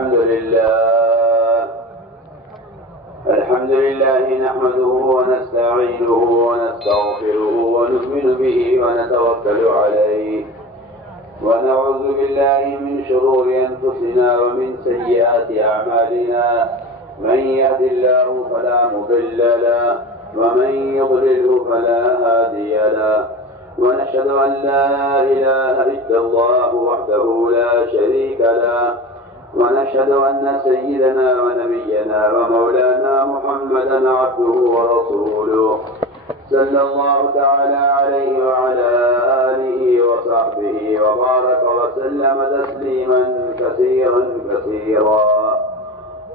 الحمد لله نحمده ونستعينه ونستغفره ونؤمن به ونتوكل عليه ونعوذ بالله من شرور أنفسنا ومن سيئات أعمالنا من يهد الله فلا مضل له ومن يضلله فلا هادي له ونشهد أن لا إله إلا الله وحده لا شريك له ونشهد أن سيدنا ونبينا ومولانا محمدا عبده ورسوله صلى الله تعالى عليه وعلى آله وصحبه وبارك وسلم تسليما كثيرا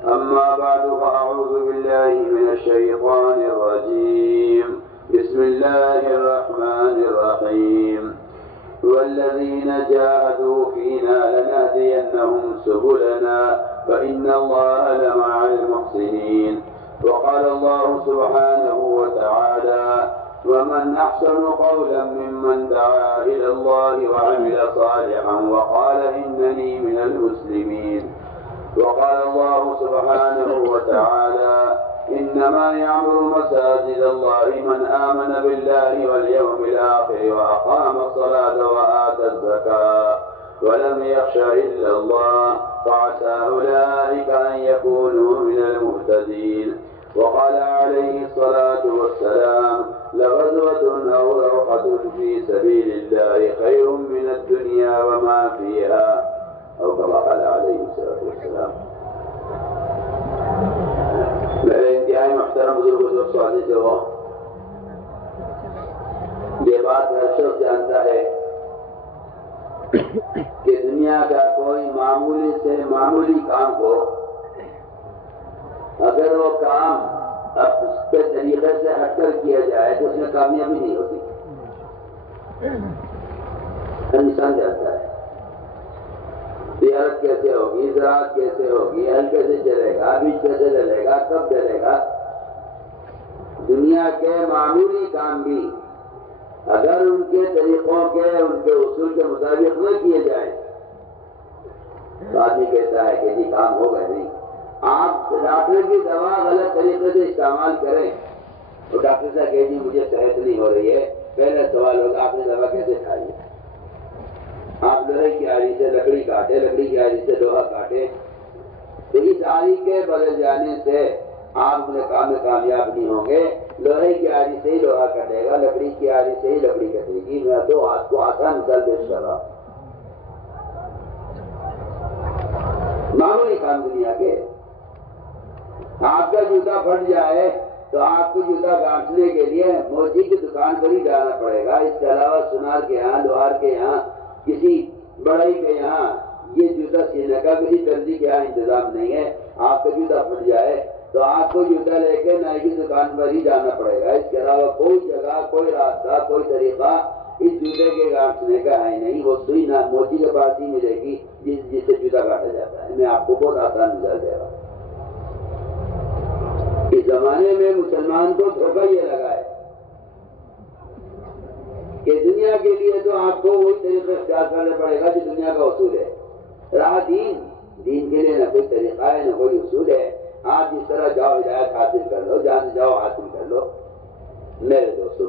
أما بعد فأعوذ بالله من الشيطان الرجيم بسم الله الرحمن الرحيم والذين جاهدوا فينا لنهدينهم سبلنا فإن الله لمع المحسنين وقال الله سبحانه وتعالى ومن أحسن قولا ممن دعا إلى الله وعمل صالحا وقال إنني من المسلمين وقال الله سبحانه وتعالى إنما يعمر مساجد الله من آمن بالله واليوم الآخر وأقام الصلاة وآتى الزكاة ولم يخش إلا الله فعسى أولئك أن يكونوا من المهتدين وقال عليه الصلاة والسلام لغزوة أو روحة في سبيل الله خير من الدنيا وما فيها أو كما قال عليه الصلاة والسلام. میرے انتہائی محترم بزرگ دوستوں سے وہ یہ بات ہر شخص جانتا ہے کہ دنیا کا کوئی معمولی سے معمولی کام کو اگر وہ کام اب اس کے طریقے سے ہٹ کر کیا جائے تو اس میں کامیابی نہیں ہوتی. ہر انسان جانتا ہے تجارت کیسے ہوگی، زراعت کیسے ہوگی، ہل کیسے چلے گا، بیج کیسے چلے گا، کب چلے گا. دنیا کے معمولی کام بھی اگر ان کے طریقوں کے ان کے اصول کے مطابق نہ کیے جائیں تو آدمی کہتا ہے کہ جی کام ہوگا نہیں. آپ ڈاکٹر کی دوا غلط طریقے سے استعمال کریں تو ڈاکٹر سے کہے جی مجھے صحت نہیں ہو رہی ہے، پہلے سوال ہوگا آپ نے دوا کیسے کھائی ہے. آپ لوہے کی آری سے لکڑی کاٹے، لکڑی کی آری سے لوہا کاٹے تو اس آری کے بدل جانے سے آپ اپنے کام میں کامیاب نہیں ہوں گے. لوہے کی آری سے ہی لوہا کٹے گا، لکڑی کی آری سے ہی لکڑی کٹے گی. میں تو آپ کو آسان مثال پیش کر رہا ہوں. معمولی کام دنیا کے آپ کا جوتا پھٹ جائے تو آپ کو جوتا گانٹنے کے لیے موچی کی دکان پر ہی جانا پڑے گا. اس کے علاوہ سنار کے یہاں، لوہار کے یہاں، کسی بڑائی کے یہاں یہ جوتا سینے کا کسی درزی کے یہاں انتظام نہیں ہے. آپ کا جوتا پھٹ جائے تو آپ کو جوتا لے کے نائی کی دکان پر ہی جانا پڑے گا. اس کے علاوہ کوئی جگہ، کوئی راستہ، کوئی طریقہ اس جوتے کے گانٹنے کا ہے نہیں. وہ سوئی نہ موچی کے پاس ہی ملے گی جس سے جوتا کاٹا جاتا ہے. میں آپ کو بہت آسان مثال دے رہا ہوں. اس زمانے میں مسلمان کو دھوکہ یہ لگا ہے کہ دنیا کے لیے تو آپ کو وہی طریقہ اختیار کرنا پڑے گا جو دنیا کا اصول ہے. رہا دین کے لیے نہ کوئی طریقہ ہے نہ کوئی اصول ہے. آپ جس طرح جاؤ ہدایت حاصل کر لو، جہاں سے جاؤ حاصل کر لو. میرے دوستوں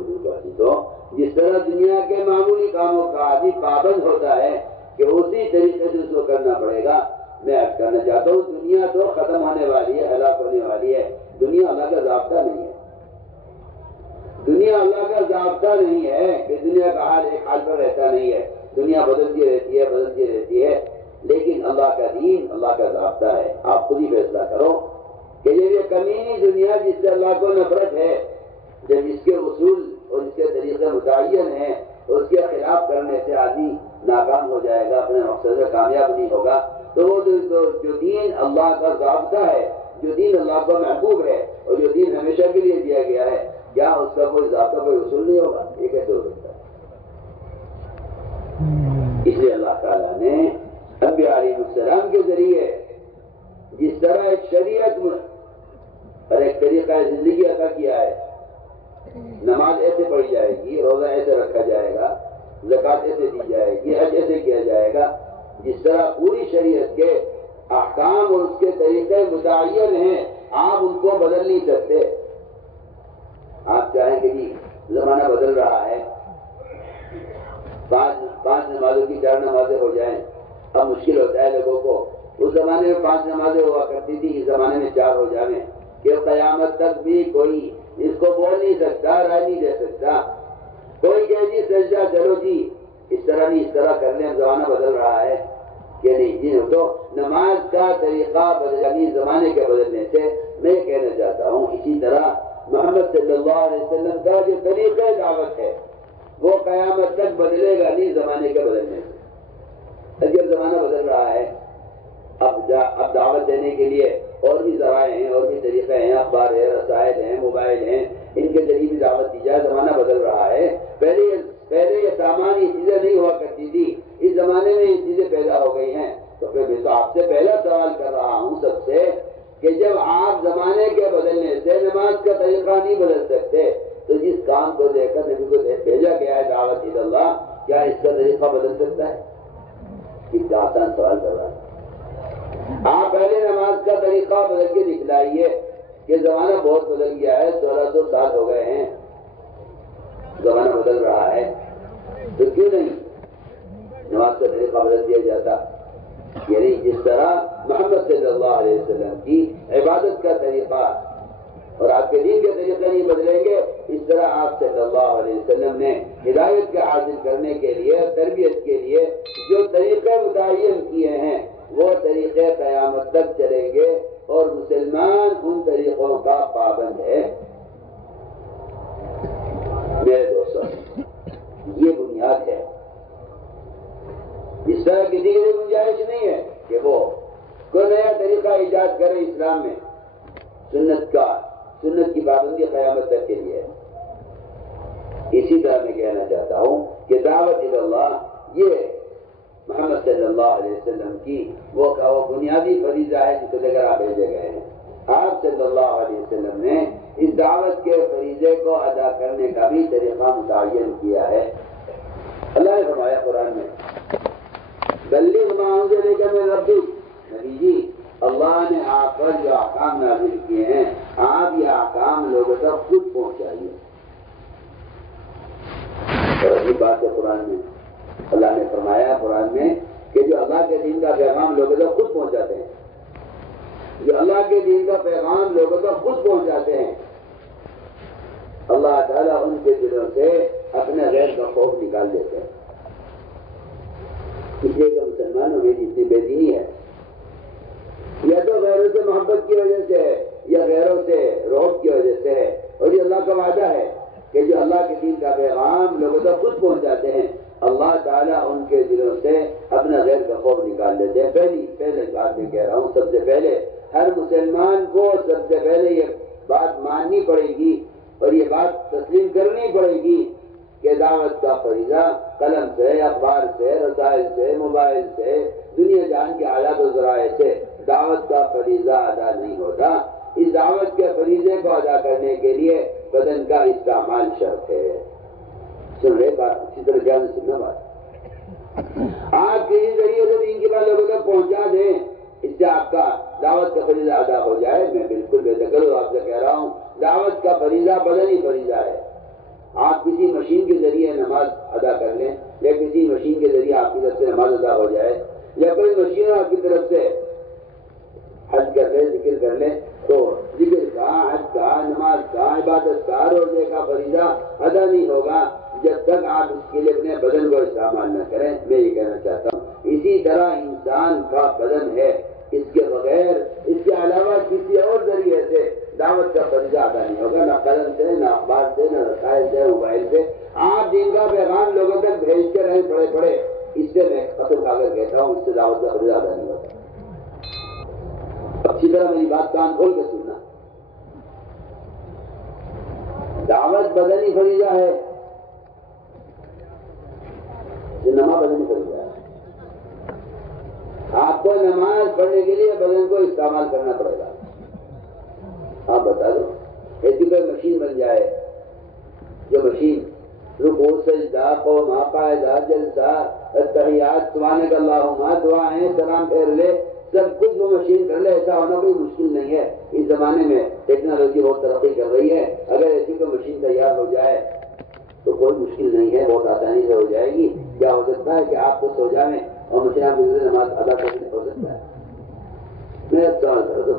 جس طرح دنیا کے معمولی کاموں کا آدمی پابند ہوتا ہے کہ اسی طریقے سے اس کو کرنا پڑے گا. میں عرض کرنا چاہتا ہوں دنیا تو ختم ہونے والی ہے، ہلاک ہونے والی ہے. دنیا اللہ کا ضابطہ نہیں ہے. دنیا اللہ کا ضابطہ نہیں ہے کہ دنیا کا حال ایک حال پر رہتا نہیں ہے. دنیا بدلتی رہتی ہے لیکن اللہ کا دین اللہ کا ضابطہ ہے. آپ خود ہی فیصلہ کرو کہ یہ کمینی دنیا جس سے اللہ کو نفرت ہے، جب اس کے اصول اور اس کے طریقے متعین ہیں تو اس کے خلاف کرنے سے آدمی ناکام ہو جائے گا، اپنے مقصد میں کامیاب نہیں ہوگا. تو وہ جو دین اللہ کا ضابطہ ہے، جو دین اللہ کا محبوب ہے اور جو دین ہمیشہ کے لیے دیا گیا ہے، کیا اس کا کوئی ضابطہ، کوئی اصول نہیں ہوگا؟ یہ کیسے ہو سکتا ہے؟ اس لیے اللہ تعالیٰ نے انبیاء علیہ السلام کے ذریعے جس طرح ایک شریعت اور ایک طریقہ زندگی عطا کیا ہے. نماز ایسے پڑھی جائے گی، روزہ ایسے رکھا جائے گا، زکوٰۃ ایسے دی جائے گی، حج ایسے کیا جائے گا. جس طرح پوری شریعت کے احکام اور اس کے طریقے متعین ہیں، آپ ان کو بدل نہیں سکتے۔ آپ چاہیں کہ جی زمانہ بدل رہا ہے، پانچ نمازوں کی 4 نمازیں ہو جائیں، اب مشکل ہوتا ہے لوگوں کو۔ اس زمانے میں 5 نمازیں ہوا کرتی تھی، اس زمانے میں 4 ہو جائیں، کہ قیامت تک بھی کوئی اس کو بول نہیں سکتا، رائے نہیں دے سکتا۔ کوئی کہ جی سجدہ چلو جی اس طرح نہیں، اس طرح کر لیں، زمانہ بدل رہا ہے کہ نہیں جی۔ تو نماز کا طریقہ بدلنی زمانے کے بدلنے سے میں کہنا چاہتا ہوں، اسی طرح محمد صلی اللہ علیہ وسلم کا جو طریقہ دعوت ہے وہ قیامت تک بدلے گا نہیں زمانے کے بدلنے سے۔ اگر زمانہ بدل رہا ہے، اب دعوت دینے کے لیے اور بھی ذرائع ہیں، اور بھی طریقے ہیں، اخبار ہے، رسائل ہیں، موبائل ہیں، ان کے ذریعے بھی دعوت دی جائے۔ زمانہ بدل رہا ہے، پہلے یہ سامان یہ چیزیں نہیں ہوا کرتی تھی، اس زمانے میں یہ چیزیں پیدا ہو گئی ہیں۔ تو پھر میں تو آپ سے پہلا سوال کر رہا ہوں سب سے کہ جب آپ زمانے کے بدلنے سے نماز کا طریقہ نہیں بدل سکتے تو جس کام کو دے کر نبی کو بھیجا گیا ہے دعوت اللہ، کیا اس کا طریقہ بدل سکتا ہے؟ اتنا آسان سوال کر رہا ہے۔ آپ پہلے نماز کا طریقہ بدل کے دکھلائیے کہ زمانہ بہت بدل گیا ہے، 1600 سال ہو گئے ہیں، زمانہ بدل رہا ہے، تو کیوں نہیں نماز کا طریقہ بدل دیا جاتا؟ یعنی جس طرح محمد صلی اللہ علیہ وسلم کی عبادت کا طریقہ اور آپ کے دین کے طریقے نہیں بدلیں گے، اس طرح آپ صلی اللہ علیہ وسلم نے ہدایت کا حاصل کرنے کے لیے، تربیت کے لیے جو طریقے متعین کیے ہیں وہ طریقے قیامت تک چلیں گے، اور مسلمان ان طریقوں کا پابند ہے۔ میرے دوستوں، یہ بنیاد ہے، اس طرح کسی کے لیے گنجائش نہیں ہے کہ وہ کوئی نیا طریقہ ایجاد کرے اسلام میں۔ سنت کی پابندی قیامت تک کے لیے۔ اسی طرح میں کہنا چاہتا ہوں کہ دعوت اللہ یہ محمد صلی اللہ علیہ وسلم کی وہ بنیادی فریضہ ہے جس کو لے کر آپ بھیجے گئے ہیں۔ آپ صلی اللہ علیہ وسلم نے اس دعوت کے فریضے کو ادا کرنے کا بھی طریقہ متعین کیا ہے۔ اللہ نے فرمایا قرآن میں، بلغ ما انزل الیک من ربک، نبی جی اللہ نے آپ پر جو احکام نازل کیے ہیں آپ یہ احکام لوگوں تک خود پہنچائیے۔ اور عجیب بات ہے، قرآن میں اللہ نے فرمایا قرآن میں کہ جو اللہ کے دین کا پیغام لوگوں تک خود پہنچاتے ہیں، جو اللہ کے دین کا پیغام لوگوں تک خود پہنچاتے ہیں، اللہ تعالیٰ ان کے دلوں سے اپنے غیر کا خوف نکال دیتے ہیں۔ اس لیے کہ مسلمانوں میں جتنی بے دینی ہے، یا تو غیروں سے محبت کی وجہ سے ہے یا غیروں سے رعب کی وجہ سے ہے، اور یہ اللہ کا وعدہ ہے کہ جو اللہ کے دین کا پیغام لوگوں تک خود پہنچاتے ہیں اللہ تعالیٰ ان کے دلوں سے اپنا غیر کا خوف نکال دیتے ہیں۔ پہلے بات میں کہہ رہا ہوں، سب سے پہلے ہر مسلمان کو سب سے پہلے یہ بات ماننی پڑے گی اور یہ بات تسلیم کرنی پڑے گی کہ دعوت کا فریضہ قلم سے، اخبار سے، رسائل سے، موبائل سے، دنیا جہان کے آلات و ذرائع سے دعوت کا فریضہ ادا نہیں ہوتا۔ اس دعوت کے فریضے کو ادا کرنے کے لیے بدن کا استعمال شرط ہے۔ سن رہے بات؟ اسی طرح دھیان سے سننا بات۔ آپ کسی ذریعے سے دین کی بات لوگوں تک پہنچا دیں، اس سے آپ کا دعوت کا فریضہ ادا ہو جائے۔ میں بالکل بے دخل آپ سے کہہ رہا ہوں، دعوت کا فریضہ بدنی فریضہ ہے۔ آپ کسی مشین کے ذریعے نماز ادا کر لیں، یا کسی مشین کے ذریعے آپ کی طرف سے نماز ادا ہو جائے، یا کوئی مشین آپ کی طرف سے حج کر لیں، ذکر کر لیں، تو ذکر کا، حج کا، نماز کا، عبادت کا، روزے کا فریضہ ادا نہیں ہوگا جب تک آپ اس کے لیے اپنے بدن کو استعمال نہ کریں۔ میں یہ کہنا چاہتا ہوں اسی طرح انسان کا بدن ہے، اس کے بغیر، اس کے علاوہ کسی اور ذریعے سے دعوت کا فریضہ ادا نہیں ہوگا، نہ قلم سے، نہ اخبار سے، نہ رسائل سے، موبائل سے۔ آپ دین کا پیغام لوگوں تک بھیجتے رہے پڑے، اس سے میں قسم کھا کر کہتا ہوں اس سے دعوت کا فریضہ ادا نہیں ہوتا۔ اچھی طرح میری بات کان کھول کے سننا، دعوت بدنی فریضہ ہے، نماز بدنی فریضہ ہے۔ آپ کو نماز پڑھنے کے لیے بدن کو استعمال کرنا پڑے گا۔ آپ بتا دو ایسی کوئی مشین بن جائے جو مشین رکوع، سجدہ، قوما، قاعدہ، جلسہ، تحیات، سبحانک اللہم، دعائیں، سلام پھیر لے، سب کچھ وہ مشین کر لے، ایسا ہونا کوئی مشکل نہیں ہے۔ اس زمانے میں ٹیکنالوجی بہت ترقی کر رہی ہے، اگر ایسی کوئی مشین تیار ہو جائے تو کوئی مشکل نہیں ہے، بہت آسانی سے ہو جائے گی۔ کیا ہو سکتا ہے کہ آپ تو سو جائیں اور مشین آپ کی نماز ادا کرنے ہو سکتا ہے؟ میں سوال کر دو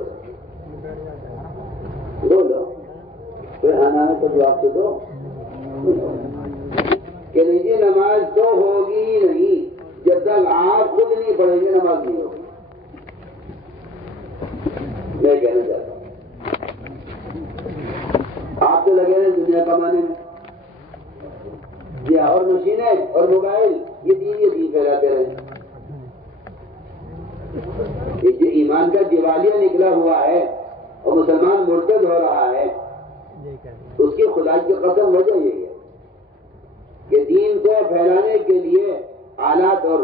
بولو، کوئی آنا ہے تو جواب تو دو کہ نہیں نماز تو ہوگی نہیں جب تک آپ خود نہیں پڑھیں گے، نماز نہیں ہوگی۔ میں کہنا چاہتا ہوں آپ تو لگے ہیں دنیا کمانے میں، اور مشینیں اور موبائل یہ دین پھیلاتے رہے۔ یہ جو ایمان کا دیوالیہ نکلا ہوا ہے اور مسلمان مرتد ہو رہا ہے، اس کی خدا کی قسم وجہ یہی ہے کہ دین کو پھیلانے کے لیے آلات اور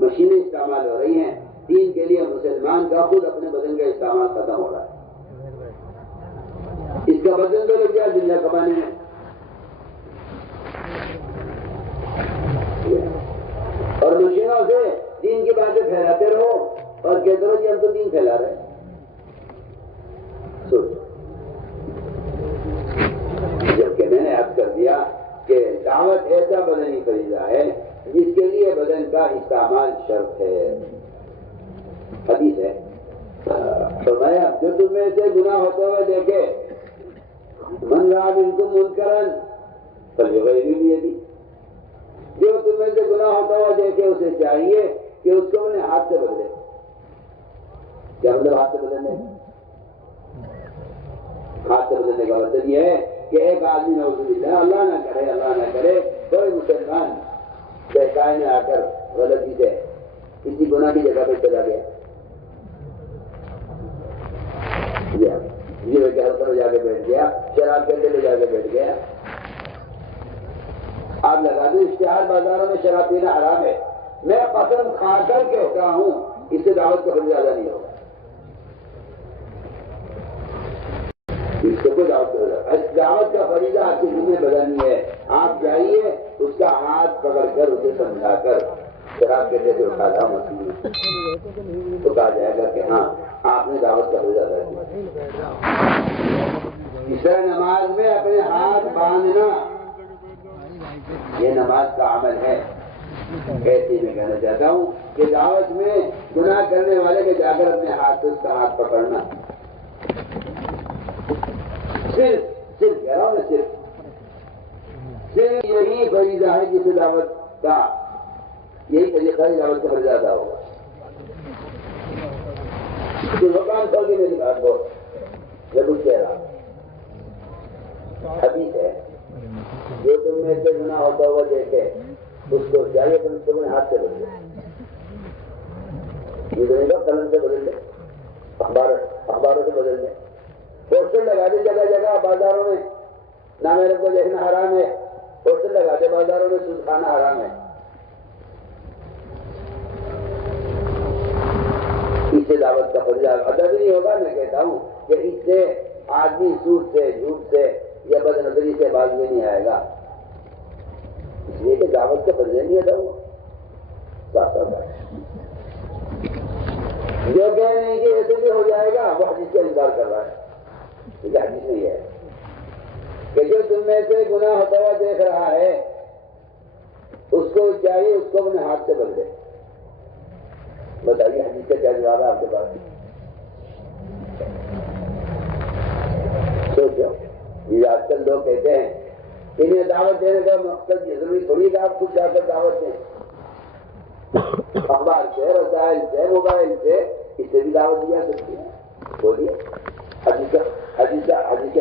مشینیں استعمال ہو رہی ہیں، دین کے لیے مسلمان کا خود اپنے بدن کا استعمال ختم ہو رہا ہے۔ اس کا بدن تو لگ گیا دنیا کمانے میں، اور مشینوں سے دین کی باتیں پھیلاتے رہو اور کہتے رہو کہ ہم تو دین پھیلا رہے ہیں۔ جبکہ میں نے عرض کر دیا کہ دعوت ایسا بدنی فریضہ ہے جس کے لیے بدن کا استعمال شرط ہے۔ حدیث ہے، فرمایا جو تم میں سے گناہ ہوتے ہوئے دیکھے، من رأى منکم منکرا فلیغیرہ بیدہ، جو تم میں سے گناہ ہوتا ہوا دیکھے اسے چاہیے کہ اس کو اپنے ہاتھ سے بدلے۔ کیا مطلب ہاتھ سے بدلنے؟ ہاتھ سے بدلنے کا مطلب یہ ہے کہ ایک آدمی نعوذ باللہ اللہ نہ کرے کوئی مسلمان بہکائے میں آ کر غلطی سے کسی گناہ کی جگہ پہ چلا گیا، یہ پر جا کے بیٹھ گیا، شراب کے اڈے پہ جا کے بیٹھ گیا۔ آپ لگا دیں اشتہار بازاروں میں شراب پینا حرام ہے، میں قسم کھا کر کہتا ہوں اس سے دعوت کا فریضہ زیادہ نہیں ہوگا، اس سے کوئی دعوت کا فریضہ آپ کے ذمہ بدنی ہے۔ آپ جائیے اس کا ہاتھ پکڑ کر اسے سمجھا کر شراب کے اڈے پہ اٹھا لاؤ مسئلہ تو کہا جائے گا کہ ہاں آپ نے دعوت کا فریضہ ادا کیا۔ اس طرح نماز میں اپنے ہاتھ باندھنا یہ نماز کا عمل ہے۔ ایسے میں کہنا چاہتا ہوں کہ دعوت میں گناہ کرنے والے کے جا کر اپنے ہاتھ سے اس کا ہاتھ پکڑنا صرف کہہ رہا ہوں میں صرف یہی فریضہ ہے جسے دعوت کا یہی طریقہ ہے دعوت کا فریضہ ادا ہوگا۔ مقام کھول کے میری بات بہت ضرور کہہ رہا حدیث ہے، جو تم میں سے گناہ ہوتا ہوا دیکھے اس کو چاہیے تم اس کو اپنے ہاتھ سے بدلے، یہ تو قلم سے بدل لے، اخباروں سے بدل لے، پوسٹر لگا دے جگہ جگہ بازاروں میں، نہ میرے کو دیکھنا حرام ہے، پوسٹر لگا دے بازاروں میں سود کھانا حرام ہے۔ اس سے دعوت کا فریضہ ادا بھی نہیں ہوگا۔ میں کہتا ہوں کہ اس سے آدمی سود سے، جھوٹ سے یا بد نظری سے باز میں نہیں آئے گا، اس لیے کہ دعوت کا فریضہ نہیں ادا ہوا۔ جو کہہ نہیں کہ ایسے بھی ہو جائے گا وہ حدیث کا انکار کر رہا ہے۔ ٹھیک ہے، حدیث میں یہ ہے کہ جو تم میں سے گناہ ہوتا ہوا دیکھ رہا ہے اس کو چاہیے اس کو اپنے ہاتھ سے بدلے۔ بتائیے حدیث کا کیا جواب ہے آپ کے پاس؟ سوچو، یہ آج کل لوگ کہتے ہیں کہ انہیں دعوت دینے کا مقصد یہ ضروری تھوڑی کہ آپ خود جا کر دعوت دیں، اخبار سے، رسائل سے، موبائل سے، اس سے بھی دعوت دی جا سکتی ہے۔ بولیے، حدیث کا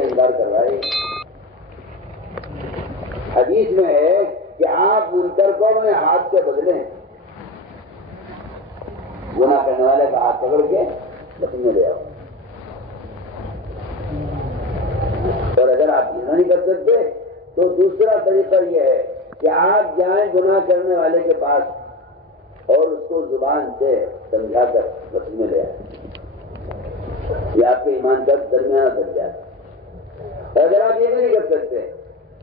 انکار کر رہا ہے۔ حدیث میں ہے کہ آپ منکر کو اپنے ہاتھ سے بدلیں، گناہ کرنے والے کا ہاتھ پکڑ کے میں لے آؤ۔ اور اگر آپ یہ نہیں کر سکتے تو دوسرا طریقہ یہ ہے کہ آپ جائیں گناہ کرنے والے کے پاس اور اس کو زبان سے سمجھا کر مسجد میں لے آئیں، یہ آپ کے ایمان کا درمیانہ درجہ ہے۔ اور اگر آپ یہ بھی نہیں کر سکتے،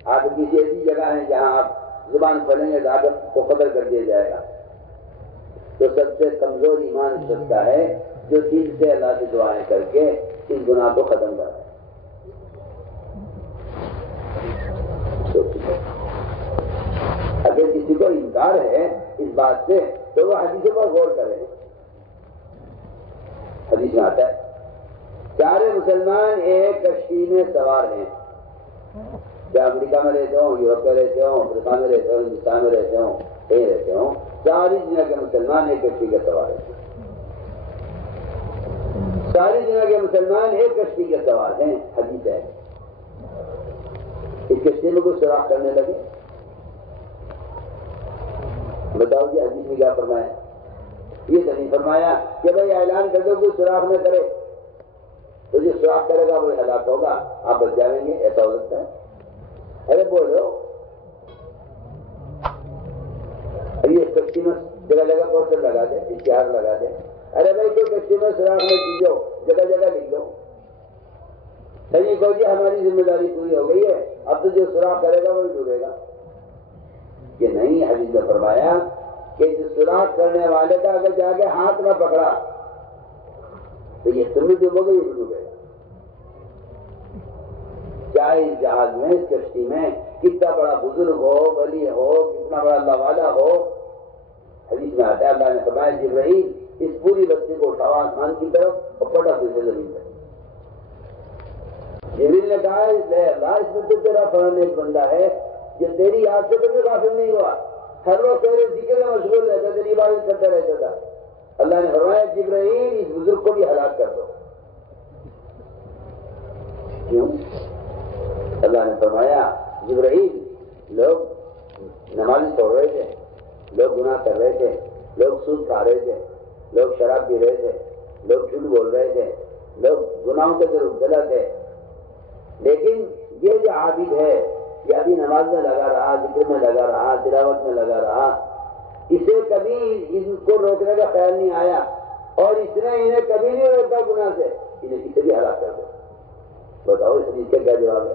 آپ کسی ایسی جگہ ہیں جہاں آپ زبان پڑھیں گے تو آپ کو قتل کر دیا جائے گا، تو سب سے کمزور ایمان اس کا ہے جو دل سے اللہ سے دعائیں کر کے اس گناہ کو ختم کر رہے ہیں. اگر کسی کو انکار ہے اس بات سے تو وہ حدیثوں پر غور کرے. حدیث میں آتا ہے سارے مسلمان ایک کشتی میں سوار ہیں. چاہے امریکہ میں رہتے ہوں، یورپ میں رہتے ہوں، افریقہ میں رہتے ہوں، ہندوستان میں رہتے ہوں، کہیں رہتے ہوں، ساری دنیا کے مسلمان ایک کشتی کے سوار ہیں. ساری دنیا کے مسلمان ایک کشتی کے سوار ہیں. حدیث ہے. اس کشتی میں کچھ سوراخ کرنے لگے. بتاؤ جی حدیث میں کیا فرمایا؟ یہ تو نہیں فرمایا کہ بھائی اعلان کر دو کوئی سوراخ نہ کرے، تو جو سوراخ کرے گا وہ ہلاک ہوگا، آپ بچ جائیں گے. ایسا ہو سکتا ہے؟ ارے بولو، یہ کشتی میں جگہ جگہ پوسٹر لگا دے، اشتہار لگا دے. ارے بھائی کوئی کشتی میں سوراخ میں کیجو، جگہ جگہ لکھ دو. نہیں کہو جی ہماری ذمہ داری پوری ہو گئی ہے، اب تو جو سوراخ کرے گا وہی ڈوبے گا. کہ نہیں، حدیث میں فرمایا کہ جو سوراخ کرنے والے کا اگر جا کے ہاتھ نہ پکڑا تو یہ تم بھی ڈوبو گے، یہ بھی ڈوبے گا. چاہے اس جہاز میں، اس کشتی میں کتنا بڑا بزرگ ہو، ولی ہو، کتنا بڑا اللہ والا ہو، حدیث میں آتا ہے اللہ نے فرمایا جبرائیل اس پوری بستی کو اٹھاؤ آسمان کی طرف اور پٹا پھر سے زمین پر. جبرائیل نے کہا اللہ اس میں تو تیرا فرمان ایک بندہ ہے جو تیری یاد سے کبھی غافل نہیں ہوا، ہر وقت تیرے ذکر میں مشغول رہتا، تیری عبادت کرتا رہتا تھا. اللہ نے فرمایا جبرائیل اس بزرگ کو بھی ہلاک کر دو. کیوں؟ اللہ نے فرمایا جبرائیل لوگ نماز پڑھ رہے تھے، لوگ گناہ کر رہے تھے، لوگ سود کھا رہے تھے، لوگ شراب پی رہے تھے، لوگ جھوٹ بول رہے تھے، لوگ گناہوں کے اندر مبتلا تھے. لیکن یہ جو عابد ہے یہ ابھی نماز میں لگا رہا، ذکر میں لگا رہا، تلاوت میں لگا رہا، اسے کبھی ان کو روکنے کا خیال نہیں آیا اور اس نے انہیں کبھی نہیں روکا گناہ سے، انہیں اسے بھی ہلاک کر دو. بتاؤ اس چیز کا کیا جواب ہے؟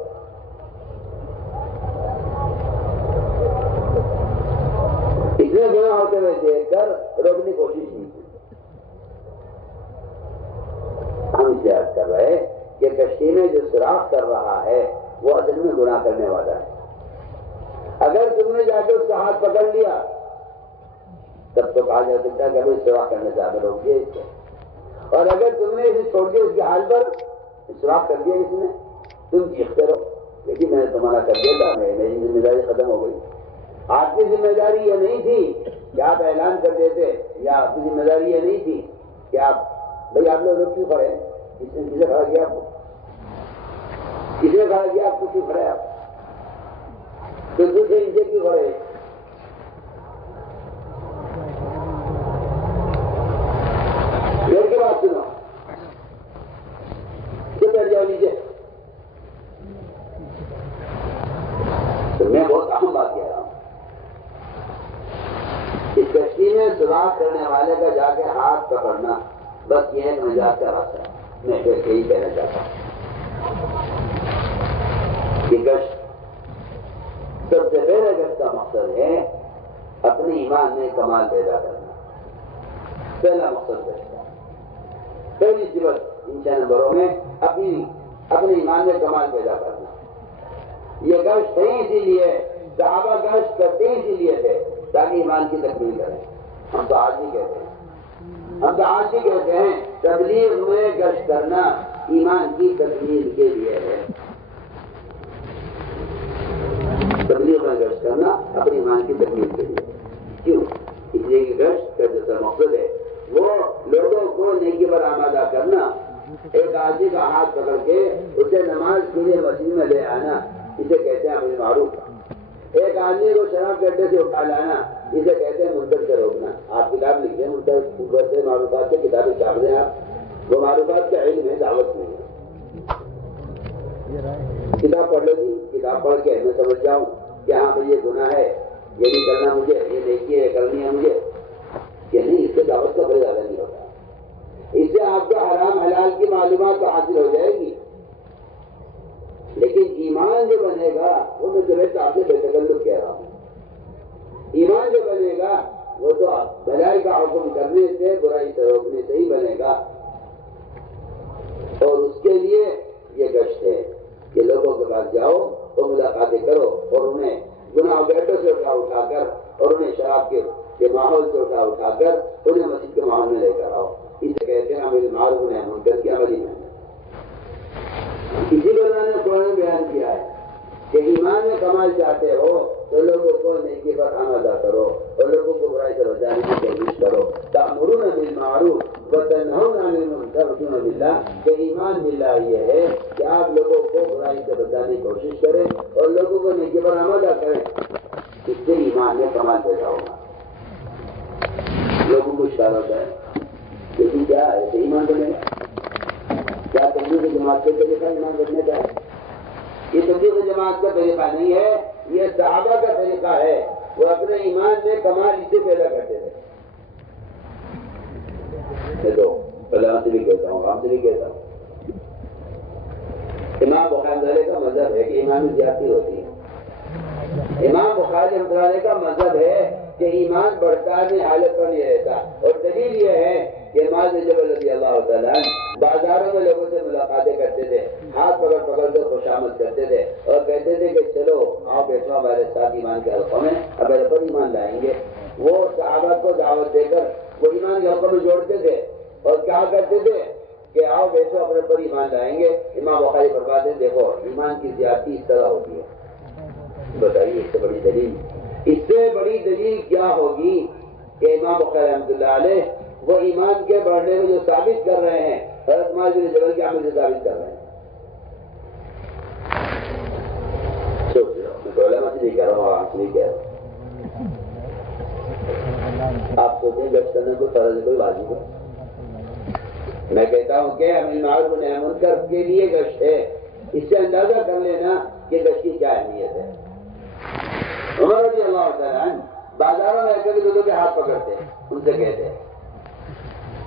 اس نے گناہ ہوتے ہوئے دیکھ کر روکنے کی کوشش نہیں کی. ہم اسے یاد کر رہے کہ کشتی میں جو سوراخ کر رہا ہے وہ اصل میں گناہ کرنے والا ہے. اگر تم نے جا کے اس کا ہاتھ پکڑ لیا تب تو کہا جا سکتا ہے کہ ابھی سوراخ کرنے سے آگے روک دیا اس کو. اور اگر تم نے اسے چھوڑ دیا اس کے حال پر، سوراخ کر دیا اس نے، تم چیختے رہو لیکن میں نے تو منع کر دیا تھا، میری ذمہ داری ختم ہو گئی. آپ کی ذمہ داری یہ نہیں تھی کہ آپ اعلان کر دیتے، یا آپ کی ذمہ داری یہ نہیں تھی کہ آپ بھائی آپ لوگ کیوں کھڑے ہیں؟ کس نے کھڑا کیا آپ کو؟ کس نے کھڑا کیا آپ کو؟ کیوں کھڑے آپ؟ تو دوسرے ان سے کیوں کھڑے؟ میرے کے بات سنو، کیوں بیٹھ جاؤ نیچے؟ تو میں بہت اہم بات کہہ رہا ہوں. اس کشتی میں سوراخ کرنے والے کا جا کے ہاتھ پکڑنا بس یہ ایک نجات کا راستہ ہے. میں پھر یہی کہنا چاہتا ہوں کہ گشت، سب سے پہلے گشت کا مقصد ہے اپنے ایمان میں کمال پیدا کرنا. پہلا مقصد گشت کا، پہلی صفت ان 6 نمبروں میں اپنے ایمان میں کمال پیدا کرنا. یہ گشت ہے اسی لیے، صحابہ گشت کرتے اسی لیے تھے تاکہ ایمان کی تکمیل کریں. ہم تو آج بھی کہتے ہیں، ہم تو آج بھی کہتے ہیں تبلیغ میں گشت کرنا ایمان کی تکمیل کے لیے ہے. تبلیغ میں گشت کرنا اپنی ایمان کی تکمیل کے لیے. کیوں؟ اس لیے کہ گشت کا جو مقصد ہے وہ لوگوں کو نیکی پر آمادہ کرنا. ایک آدمی کا ہاتھ پکڑ کے اسے نماز کے لیے مسجد میں لے آنا، اسے کہتے ہیں امر معروف. ایک آدمی کو شراب کے اڈے سے اٹھا لانا، اسے کہتے ہیں منکر سے روکنا. آپ کتاب لکھتے ہیں منکر سے معروفات سے کتابیں چھاپ دیں آپ، وہ معروفات کا علم ہے، دعوت نہیں ہے. کتاب پڑھ لو جی، کتاب پڑھ کے میں سمجھ جاؤں کہ ہاں بھائی یہ گناہ ہے، یہ نہیں کرنا مجھے، یہ نیکی ہے کرنی ہے مجھے، کہ نہیں، اس سے دعوت کا بڑا زیادہ نہیں ہوتا. اس سے آپ کو حرام حلال کی معلومات تو حاصل ہو جائے گی، لیکن ایمان جو بنے گا وہ میں جو آپ سے بے تکلف کہہ رہا ہوں، ایمان جو بنے گا وہ تو بھلائی کا حکم کرنے سے، برائی سے روکنے سے ہی بنے گا. کرو اور انہیں گناہ بیٹوں سے اٹھا کر اور انہیں شراب کے ماحول سے اٹھا کر انہیں مسجد کے ماحول میں لے کر آؤ. اسے کہتے ہیں عمل معروف نہی منکر کی عملی محنت. اسی لیے نے قرآن میں بیان کیا ہے کہ ایمان میں کمال چاہتے ہو تو لوگوں کو نیکی پر آمادہ کرو اور لوگوں کو برائی سے بچانے کی کوشش کرو. تأمرون بالمعروف وتنہون عن المنکر وتؤمنون باللہ کہ ایمان باللہ یہ ہے کہ آپ لوگوں کو برائی سے بچانے کی کوشش کریں اور لوگوں کو نیکی پر آمادہ کریں. اس سے ایمان میں کمال پیدا ہوگا. لوگوں کو اشارہ ہوتا ہے لیکن کیا ہے کہ ایمان بنے گا؟ کیا تبلیغ جماعت کا طریقہ ایمان بننے کا ہے؟ یہ تبلیغ جماعت کا طریقہ نہیں ہے، یہ صحابہ کا طریقہ ہے. وہ اپنے ایمان میں کمال اسے پیدا کرتے تھے. دیکھو پہلے ہم سے بھی کہتا ہوں، ہم سے بھی کہتا ہوں، امام بخاری کا مذہب ہے کہ ایمان میں زیادتی ہوتی ہے. امام بخاری کا مذہب ہے کہ ایمان بڑھتا نہیں، حالت پر نہیں رہتا. اور دلیل یہ ہے کہ معاذ بن جبل رضی اللہ تعالیٰ عنہ بازاروں میں لوگوں سے ملاقاتیں کرتے تھے، ہاتھ پکڑ کر خوش آمد کرتے تھے اور کہتے تھے کہ چلو آؤ بیٹھو ہمارے ساتھ ایمان کے حلقوں میں، اب پر ایمان لائیں گے. وہ صحابہ کو دعوت دے کر وہ ایمان کے حلقوں میں جوڑتے تھے اور کیا کرتے تھے کہ آؤ بیٹھو اپنے پر ایمان لائیں گے. امام بخاری فرماتے ہیں دیکھو ایمان کی زیادتی اس طرح ہوتی ہے. بتائیے اس سے بڑی دلیل، اس سے بڑی دلیل کیا ہوگی کہ امام بخاری رحمۃ اللہ علیہ وہ ایمان کے بڑھنے میں جو ثابت کر رہے ہیں حضرت معاذ بن جبل کے عمل سے ثابت کر رہے ہیں. میں تو علماء سے نہیں کہہ رہا ہوں، آپ سے نہیں کہہ رہا ہوں. آپ سوچیں گشت کرنے کو فرض کوئی واجب ہے؟ میں کہتا ہوں کہ امر معروف نہی منکر کے لیے گشت ہے. اس سے اندازہ کر لینا کہ گشت کی کیا اہمیت ہے. عمر رضی اللہ تعالیٰ عنہ بازاروں میں کبھی لوگوں کے ہاتھ پکڑتے ہیں، ان سے کہتے ہیں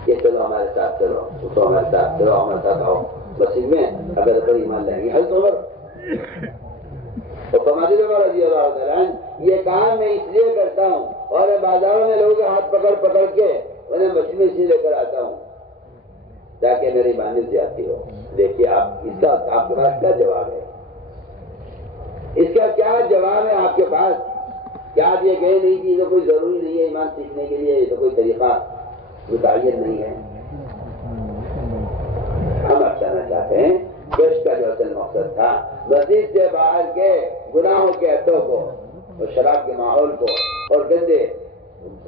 کہ چلو ہمارے ساتھ چلو، اٹھو ہمارے ساتھ چلو، ہمارے ساتھ آؤ مسجد میں اگر پر ایمان لائیں گے. حضرت عمر اور فرماتے ہیں عمر رضی اللہ تعالیٰ عنہ یہ کام میں اس لیے کرتا ہوں اور بازاروں میں لوگوں کے ہاتھ پکڑ کے انہیں مسجد میں اس لیے لے کر آتا ہوں تاکہ میری ایمان زیادتی ہو. دیکھیے آپ اس کا آپ کے پاس کیا جواب ہے؟ اس کا کیا جواب ہے آپ کے پاس؟ کیا آپ یہ کہے نہیں کہ یہ کوئی ضروری نہیں ہے ایمان سیکھنے کے لیے، یہ تو کوئی طریقہ متعین نہیں ہے؟ ہم بتانا چاہتے ہیں گشت کا جو اصل مقصد تھا مسجد سے باہر کے گناہوں کے اڈوں کو اور شراب کے ماحول کو اور گندے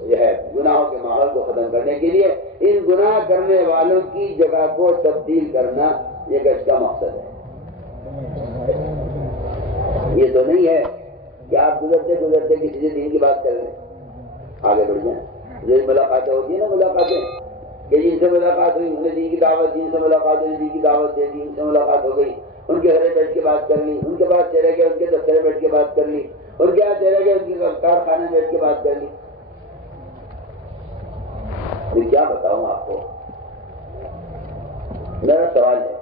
یہ ہے گناہوں کے ماحول کو ختم کرنے کے لیے ان گناہ کرنے والوں کی جگہ کو تبدیل کرنا یہ گشت کا مقصد ہے. یہ تو نہیں ہے کہ آپ گزرتے کسی سے دین کی بات کر رہے ہیں، آگے بڑھ جائیں. یہ ملاقاتیں ہوتی ہیں نا، ملاقاتیں کہ جن سے ملاقات ہوئی انہیں دین کی دعوت، جن سے ملاقات ہوئی دین کی دعوت دے دی، ان سے ملاقات ہو گئی ان کے گھر بیٹھ کے بات کر لی، ان کے پاس چلے گئے ان کے دفتر بیٹھ کے بات کر لی، ان کے یہاں چلے گئے ان کے کارخانے بیٹھ کے بات کر لی. میں کیا بتاؤں آپ کو؟ میرا سوال ہے،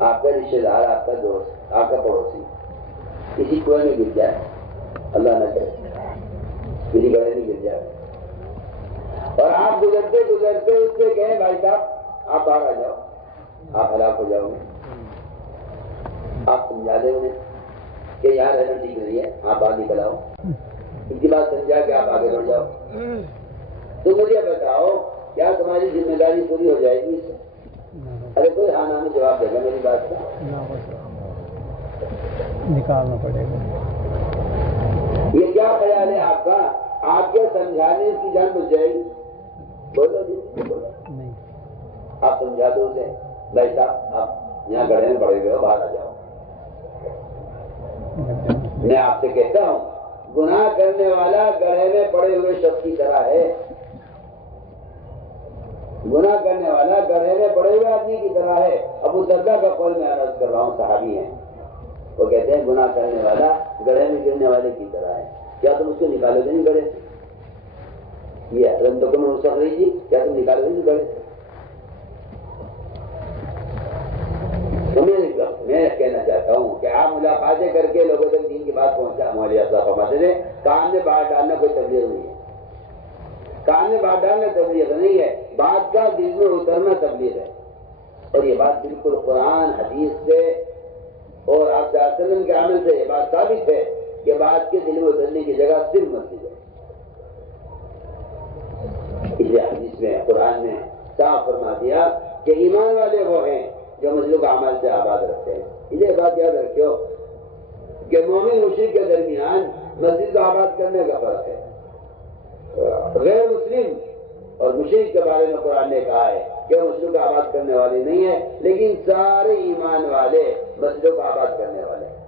آپ کا رشتے دار، آپ کا دوست، آپ کا پڑوسی کسی کنویں میں گر جائے، اللہ نہ کرے کسی گڑھے میں گر جائے اور آپ گزرتے اس سے کہیں بھائی صاحب آپ باہر آ جاؤ، آپ ہلاک ہو جاؤ گے. آپ سمجھا دیں انہیں کہ یہاں رہنا ٹھیک نہیں ہے، آپ باہر نکل آؤ. ان کی بات سمجھا کہ آپ آگے بڑھ جاؤ. تو مجھے بتاؤ کیا تمہاری ذمہ داری پوری ہو جائے گی اس سے؟ ارے کوئی ہاں نہ میں جواب دے گا میری بات کا؟ نکالنا پڑے گا. یہ کیا خیال ہے آپ کا؟ آپ کے سمجھانے کی جان بچ جائے گی؟ بولو جی بولو. آپ سمجھا دو اسے بھائی صاحب آپ یہاں گڑھے میں پڑے ہوئے ہو، باہر آ جاؤ. میں آپ سے کہتا ہوں گناہ کرنے والا گڑھے میں پڑے ہوئے شخص کی طرح ہے. گناہ کرنے والا گڑھے میں پڑے ہوئے آدمی کی طرح ہے. ابو دردہ کا قول میں عرض کر رہا ہوں، صحابی ہیں، وہ کہتے ہیں گناہ کرنے والا گڑھے میں گرنے والے کی طرح ہے. کیا تم اس کو نکالو گے نہیں گڑھے سے؟ یہ حضرت تو تم سخری جی کیا تم نکالو گے نہیں گڑھے سے؟ میں کہنا چاہتا ہوں کہ آپ ملاقاتیں کر کے لوگوں تک دین کی بات پہنچا. ہمارے ایسا فرماتے تھے کان میں بات ڈالنا کوئی تبلیغ نہیں ہے. کان میں بات ڈالنا تبلیغ نہیں ہے، بات کا دل میں اترنا تبلیغ ہے. اور یہ بات بالکل قرآن حدیث سے اور آپ صلی اللہ علیہ وسلم کے عمل سے یہ بات ثابت ہے کہ بات کے دل میں اترنے کی جگہ صرف مسجد ہے۔ اس لیے حدیث میں قرآن نے صاف فرما دیا کہ ایمان والے وہ ہیں جو مسجدوں کا عمل سے آباد رکھتے ہیں۔ یہ بات یاد رکھو کہ مومن مشرک کے درمیان مسجد کو آباد کرنے کا فرق ہے۔ غیر مسلم اور مشرک کے بارے میں قرآن نے کہا ہے کہ وہ مسجدوں کو آباد کرنے والے نہیں ہیں، لیکن سارے ایمان والے مسجدوں کو آباد کرنے والے ہیں۔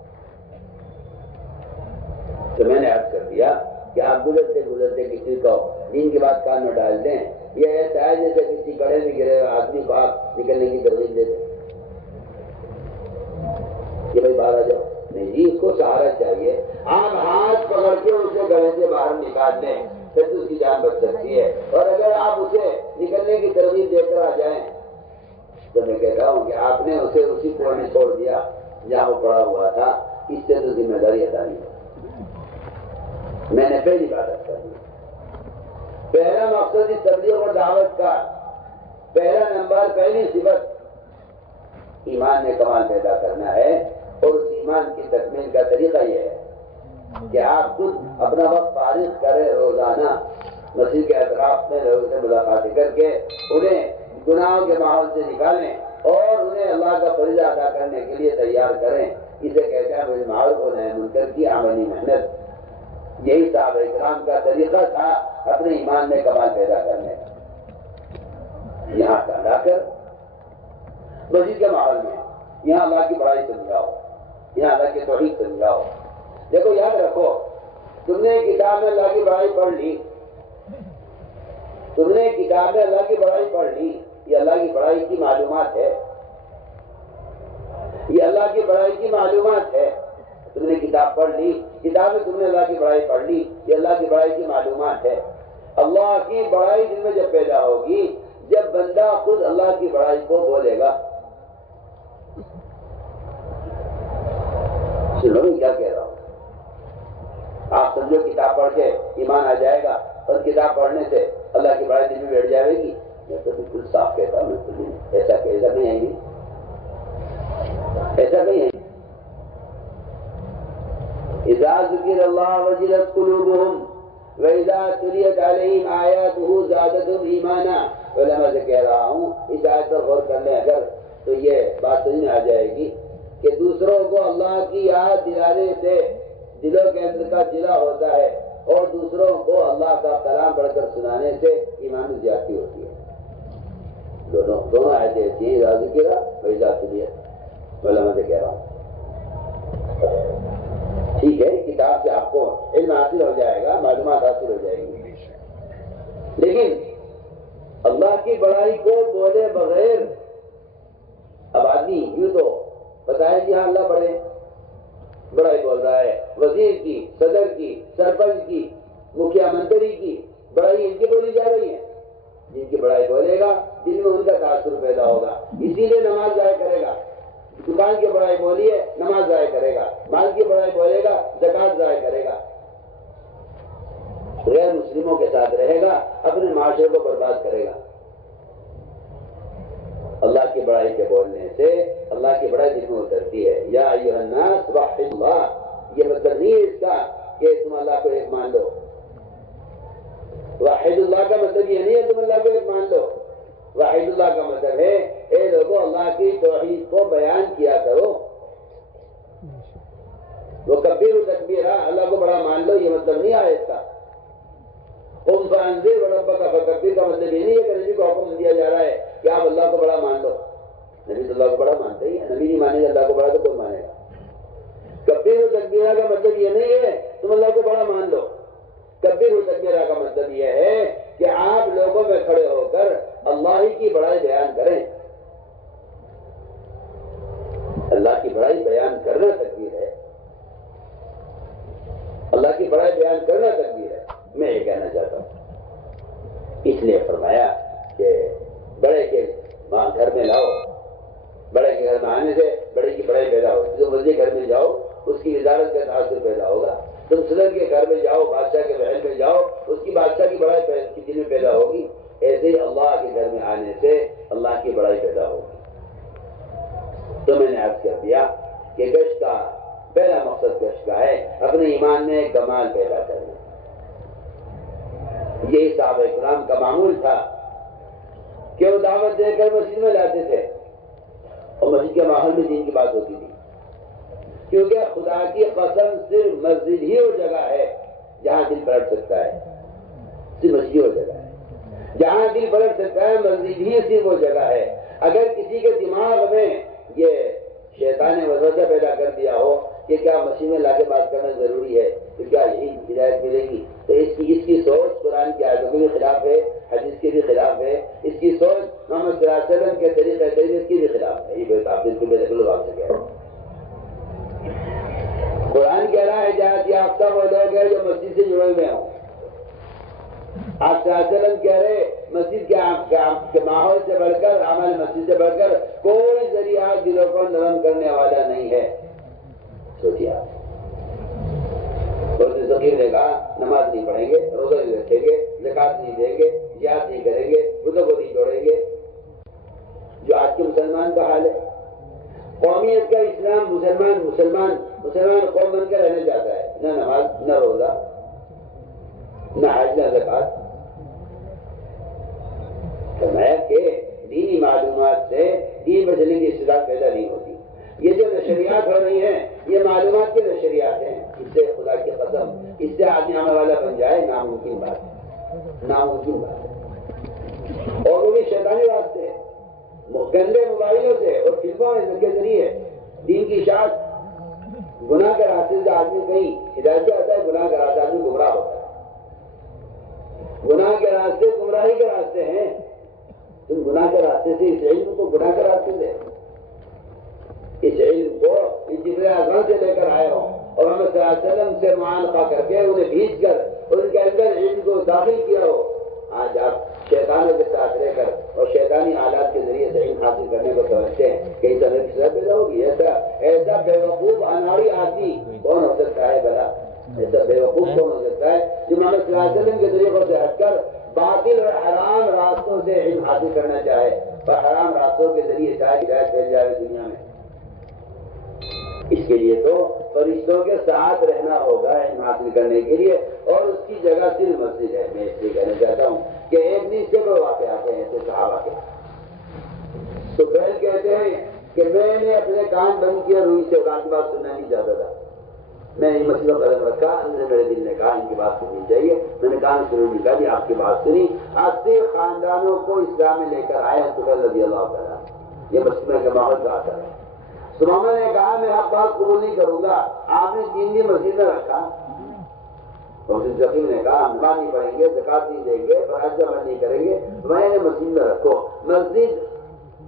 تو میں نے عرض کر دیا کہ آپ گزرتے گزرتے کسی کو دین کی بات کان میں ڈال دیں، یہ ایسا ہے جیسے کسی گڑھے میں گرے ہوئے آدمی کو آپ نکلنے کی ترغیب دیتے کہ بھائی باہر آ جاؤ۔ نہیں جی، اس کو سہارا چاہیے۔ آپ ہاتھ پکڑ کے اسے گڑھے سے باہر نکال دیں پھر تو اس کی جان بچ سکتی ہے، اور اگر آپ اسے نکلنے کی ترغیب دے کر آ جائیں تو میں کہتا ہوں کہ آپ نے اسے اسی کنویں میں چھوڑ دیا جہاں وہ پڑا ہوا تھا۔ اس سے تو ذمہ داری ادا نہیں ہے۔ میں نے پہلی بات کر دی، پہلا مقصد اس تبلیغ اور دعوت کا پہلا نمبر، پہلی صفت ایمان میں کمال پیدا کرنا ہے، اور اس ایمان کی تکمیل کا طریقہ یہ ہے کہ آپ خود اپنا وقت فارغ کریں، روزانہ مسجد کے اطراف میں لوگوں سے ملاقاتیں کر کے انہیں گناہوں کے ماحول سے نکالیں اور انہیں اللہ کا فریضہ ادا کرنے کے لیے تیار کریں۔ اسے کہتے ہیں بالمعروف و نہی عن المنکر کی عملی محنت۔ یہی صحابہ اکرام کا طریقہ تھا اپنے ایمان میں کمال پیدا کرنے کا۔ یہاں کا لا کر مسجد کے ماحول میں یہاں اللہ کی بڑائی سمجھاؤ، یہاں اللہ کی توحید سمجھاؤ۔ دیکھو یاد رکھو، تم نے کتاب میں اللہ کی بڑائی پڑھ لی، تم نے کتاب میں اللہ کی بڑائی پڑھ لی، یہ اللہ کی بڑائی کی معلومات ہے، یہ اللہ کی بڑائی کی معلومات ہے۔ تم نے کتاب پڑھ لی، کتاب میں تم نے اللہ کی بڑائی پڑھ لی، یہ اللہ کی بڑائی کی معلومات ہے۔ اللہ کی بڑائی دل میں جب پیدا ہوگی، جب بندہ خود اللہ کی بڑائی کو بولے گا۔ سنو میں کیا کہہ رہا ہوں، آپ سمجھو کتاب پڑھ کے ایمان آ جائے گا اور کتاب پڑھنے سے اللہ کی بڑائی دل میں بیٹھ جائے گی؟ میں تو بالکل صاف کہتا ہوں، ایسا نہیں ہے گی، ایسا نہیں ہے۔ اذا ذکر اللہ وجلت قلوبہم وَإِذَا تُلِيَتْ عَلَيْهِمْ آيَاتُهُ زَادَتْهُمْ ایمانا۔ علماء سے کہہ رہا ہوں، اس آیت پر غور کر لیں اگر تو یہ بات سمجھ میں آ جائے گی کہ دوسروں کو اللہ کی یاد دلانے سے دلوں کے اندر کا جلا ہوتا ہے، اور دوسروں کو اللہ کا کلام پڑھ کر سنانے سے ایمان میں زیادتی ہوتی ہے۔ دونوں آیتیں ایسی ہیں، اذا ذکر وَإِذَا تُلِيَتْ۔ علماء سے کہہ رہا ہوں ٹھیک ہے، کتاب سے آپ کو علم حاصل ہو جائے گا، معلومات حاصل ہو جائے گی، لیکن اللہ کی بڑائی کو بولے بغیر اب آدمی یوں تو بتائے جی ہاں اللہ بڑائی بول رہا ہے، وزیر کی، صدر کی، سرپنچ کی، مکھیا منتری کی بڑائی ان کی بولی جا رہی ہے۔ جن کی بڑائی بولے گا دل میں ان کا تاثر پیدا ہوگا، اسی لیے نماز ضائع کرے گا۔ دکان کی بڑائی بولی ہے، نماز ضائع کرے گا، مال کی بڑائی بولے گا، زکات ضائع کرے گا، غیر مسلموں کے ساتھ رہے گا، اپنے معاشرے کو برباد کرے گا۔ اللہ کی بڑائی کے بولنے سے اللہ کی بڑائی دل میں اترتی ہے۔ یا ایھا الناس وحد اللہ، یہ مطلب نہیں ہے اس کا کہ تم اللہ کو ایک مان لو۔ واحد اللہ کا مطلب یہ نہیں ہے تم اللہ کو ایک مان لو۔ واحد اللہ کا مطلب ہے اے لوگوں اللہ کی توحید کو بیان کیا کرو۔ وہ کبیر تکبیرہ، اللہ کو بڑا مان لو، یہ مطلب نہیں آیا اس کا۔ قم فانذر وربک فکبر کا مطلب یہ نہیں ہے کہ نبی کو حکم دیا جا رہا ہے کہ آپ اللہ کو بڑا مان لو۔ نبی تو اللہ کو بڑا مانتے ہی ہے، نبی نہیں مانے گا اللہ کو بڑا تو کون مانے گا۔ کبیر تکبیرہ کا مطلب یہ نہیں ہے تم اللہ کو بڑا مان لو۔ کبیر تکبیرہ کا مطلب یہ ہے کہ آپ لوگوں میں کھڑے ہو کر اللہ ہی کی بڑائی بیان کریں۔ اللہ کی بڑائی بیان کرنا تکبیر ہے، اللہ کی بڑائی بیان کرنا تکبیر ہے۔ میں یہ کہنا چاہتا ہوں، اس لیے فرمایا کہ بڑے کے گھر میں لاؤ، بڑے کے گھر میں آنے سے بڑے کی بڑائی پیدا ہوگی۔ جو مسجد گھر میں جاؤ اس کی وزارت کا تاثر پیدا ہوگا۔ تم صدر کے گھر میں جاؤ، بادشاہ کے محل میں جاؤ، اس کی بادشاہ کی بڑائی کی دل میں پیدا ہوگی۔ ایسے ہی اللہ کے گھر میں آنے سے اللہ کی بڑائی پیدا ہوگی۔ تو میں نے عرض کر دیا کہ گشت کا پہلا مقصد گشت کا ہے اپنے ایمان میں کمال پیدا کرنا. یہی صحابہ اکرام کا معمول تھا کہ وہ دعوت دے کر مسجد میں لاتے تھے اور مسجد کے ماحول میں دین کی بات ہوتی تھی. کیونکہ خدا کی قسم صرف مسجد ہی وہ جگہ ہے جہاں دل پلٹ سکتا ہے. صرف مسجد وہ جگہ ہے جہاں دل پلٹ سکتا ہے. مسجد ہی صرف وہ جگہ ہے. اگر کسی کے دماغ میں یہ شیطان نے وسوسہ پیدا کر دیا ہو کہ کیا مسجد میں لا کے بات کرنا ضروری ہے تو کیا یہی ہدایت ملے گی، تو اس کی سوچ قرآن کی آیتوں کے بھی خلاف ہے، حدیث کے بھی خلاف ہے. اس کی سوچ محمد صلی اللہ علیہ وسلم کے طریقہ تربیت کی بھی خلاف ہے. یہ بات آپ بالکل بے دخل آپ سے کہہ رہے ہیں. قرآن کہہ رہا ہے ہدایت یافتہ وہ لوگ ہیں جو مسجد سے جڑے ہوئے ہوں. آپ صلی اللہ علیہ وسلم کہہ رہے مسجد کے ماحول سے بڑھ کر، عمل مسجد سے بڑھ کر کوئی ذریعہ دلوں کو نرم کرنے والا نہیں ہے. سوچیے آپ. ذکیر نے کہا نماز نہیں پڑھیں گے، روزہ نہیں رکھیں گے، زکات نہیں دیں گے، جہاد نہیں کریں گے، بتوں کو نہیں جوڑیں گے. جو آج کے مسلمان کا حال ہے، قومیت کا اسلام مسلمان قوم بن کر رہنا چاہتا ہے. نہ نماز، نہ روزہ، نہ حج، نہ زکات. فرمایا کہ دینی معلومات سے دین بچنے کی استطاعت پیدا نہیں ہوتی. یہ جو نشریات ہو رہی ہیں یہ معلومات کی نشریات ہیں. اس سے خدا کی قسم اس سے آدمی عمل والا بن جائے ناممکن بات ہے، ناممکن بات ہے. اور وہ بھی شیطانی راستے گندے موبائلوں سے اور فلموں کے ذریعے دین کی اشاعت. گناہ کے راستے سے آدمی کہیں ہدایت آتا ہے، گناہ کے راستے آدمی گمراہ ہوتا ہے. گناہ کے راستے گمراہی کے راستے ہیں. تم گناہ کے راستے سے اس علم کو گناہ کے راستے سے اس علم کو جبریل اعظم سے لے کر آئے ہو اور محمد صلی اللہ علیہ وسلم سے معانقہ کر کے انہیں بھیج کر ان کے اندر علم کو داخل کیا ہو. آج آپ شیطانوں کے ساتھ رہ کر اور شیطانی حالات کے ذریعے سے علم حاصل کرنے کو سمجھتے ہیں کہ اس طرح کی سزا پیدا ہوگی. ایسا بیوقوف اناڑی آدمی کون ہو سکتا ہے بھلا؟ ایسا بیوقوف کون ہو سکتا ہے جو محمد صلی اللہ علیہ وسلم کے طریقوں سے ہٹ کر باطل اور حرام راستوں سے علم حاصل کرنا چاہے اور حرام راستوں کے ذریعے چاہے ہدایت پھیل جائے دنیا میں. اس کے لیے تو فرشتوں کے ساتھ رہنا ہوگا علم حاصل کرنے کے لیے، اور اس کی جگہ صرف مسجد ہے. میں اس لیے کہنا چاہتا ہوں کہ ایک دن سے وہ واقع آتے ہیں ایسے صحابہ کے. تو پہل کہتے ہیں کہ میں نے اپنے کان بند کیا، روئی سے قرآن کی بات سننا نہیں چاہتا تھا. میں نے مسجد میں قدم رکھا، میرے دل نے کہا ان کی بات سننی چاہیے. میں نے کان سنوں نہیں کہا جی آپ کی بات سنی. 80 خاندانوں کو اسلام میں لے کر آئے سہیل رضی اللہ تعالیٰ. یہ مسجد کے ماحول کا اثر ہے. سمامہ نے کہا میں آپ بات قبول نہیں کروں گا. آپ نے 3 دن مسجد میں رکھا. ذکیر نے کہا نماز نہیں پڑھیں گے، زکات نہیں دیں گے، حج عمل نہیں کریں گے. میں نے مسجد میں رکھو. مسجد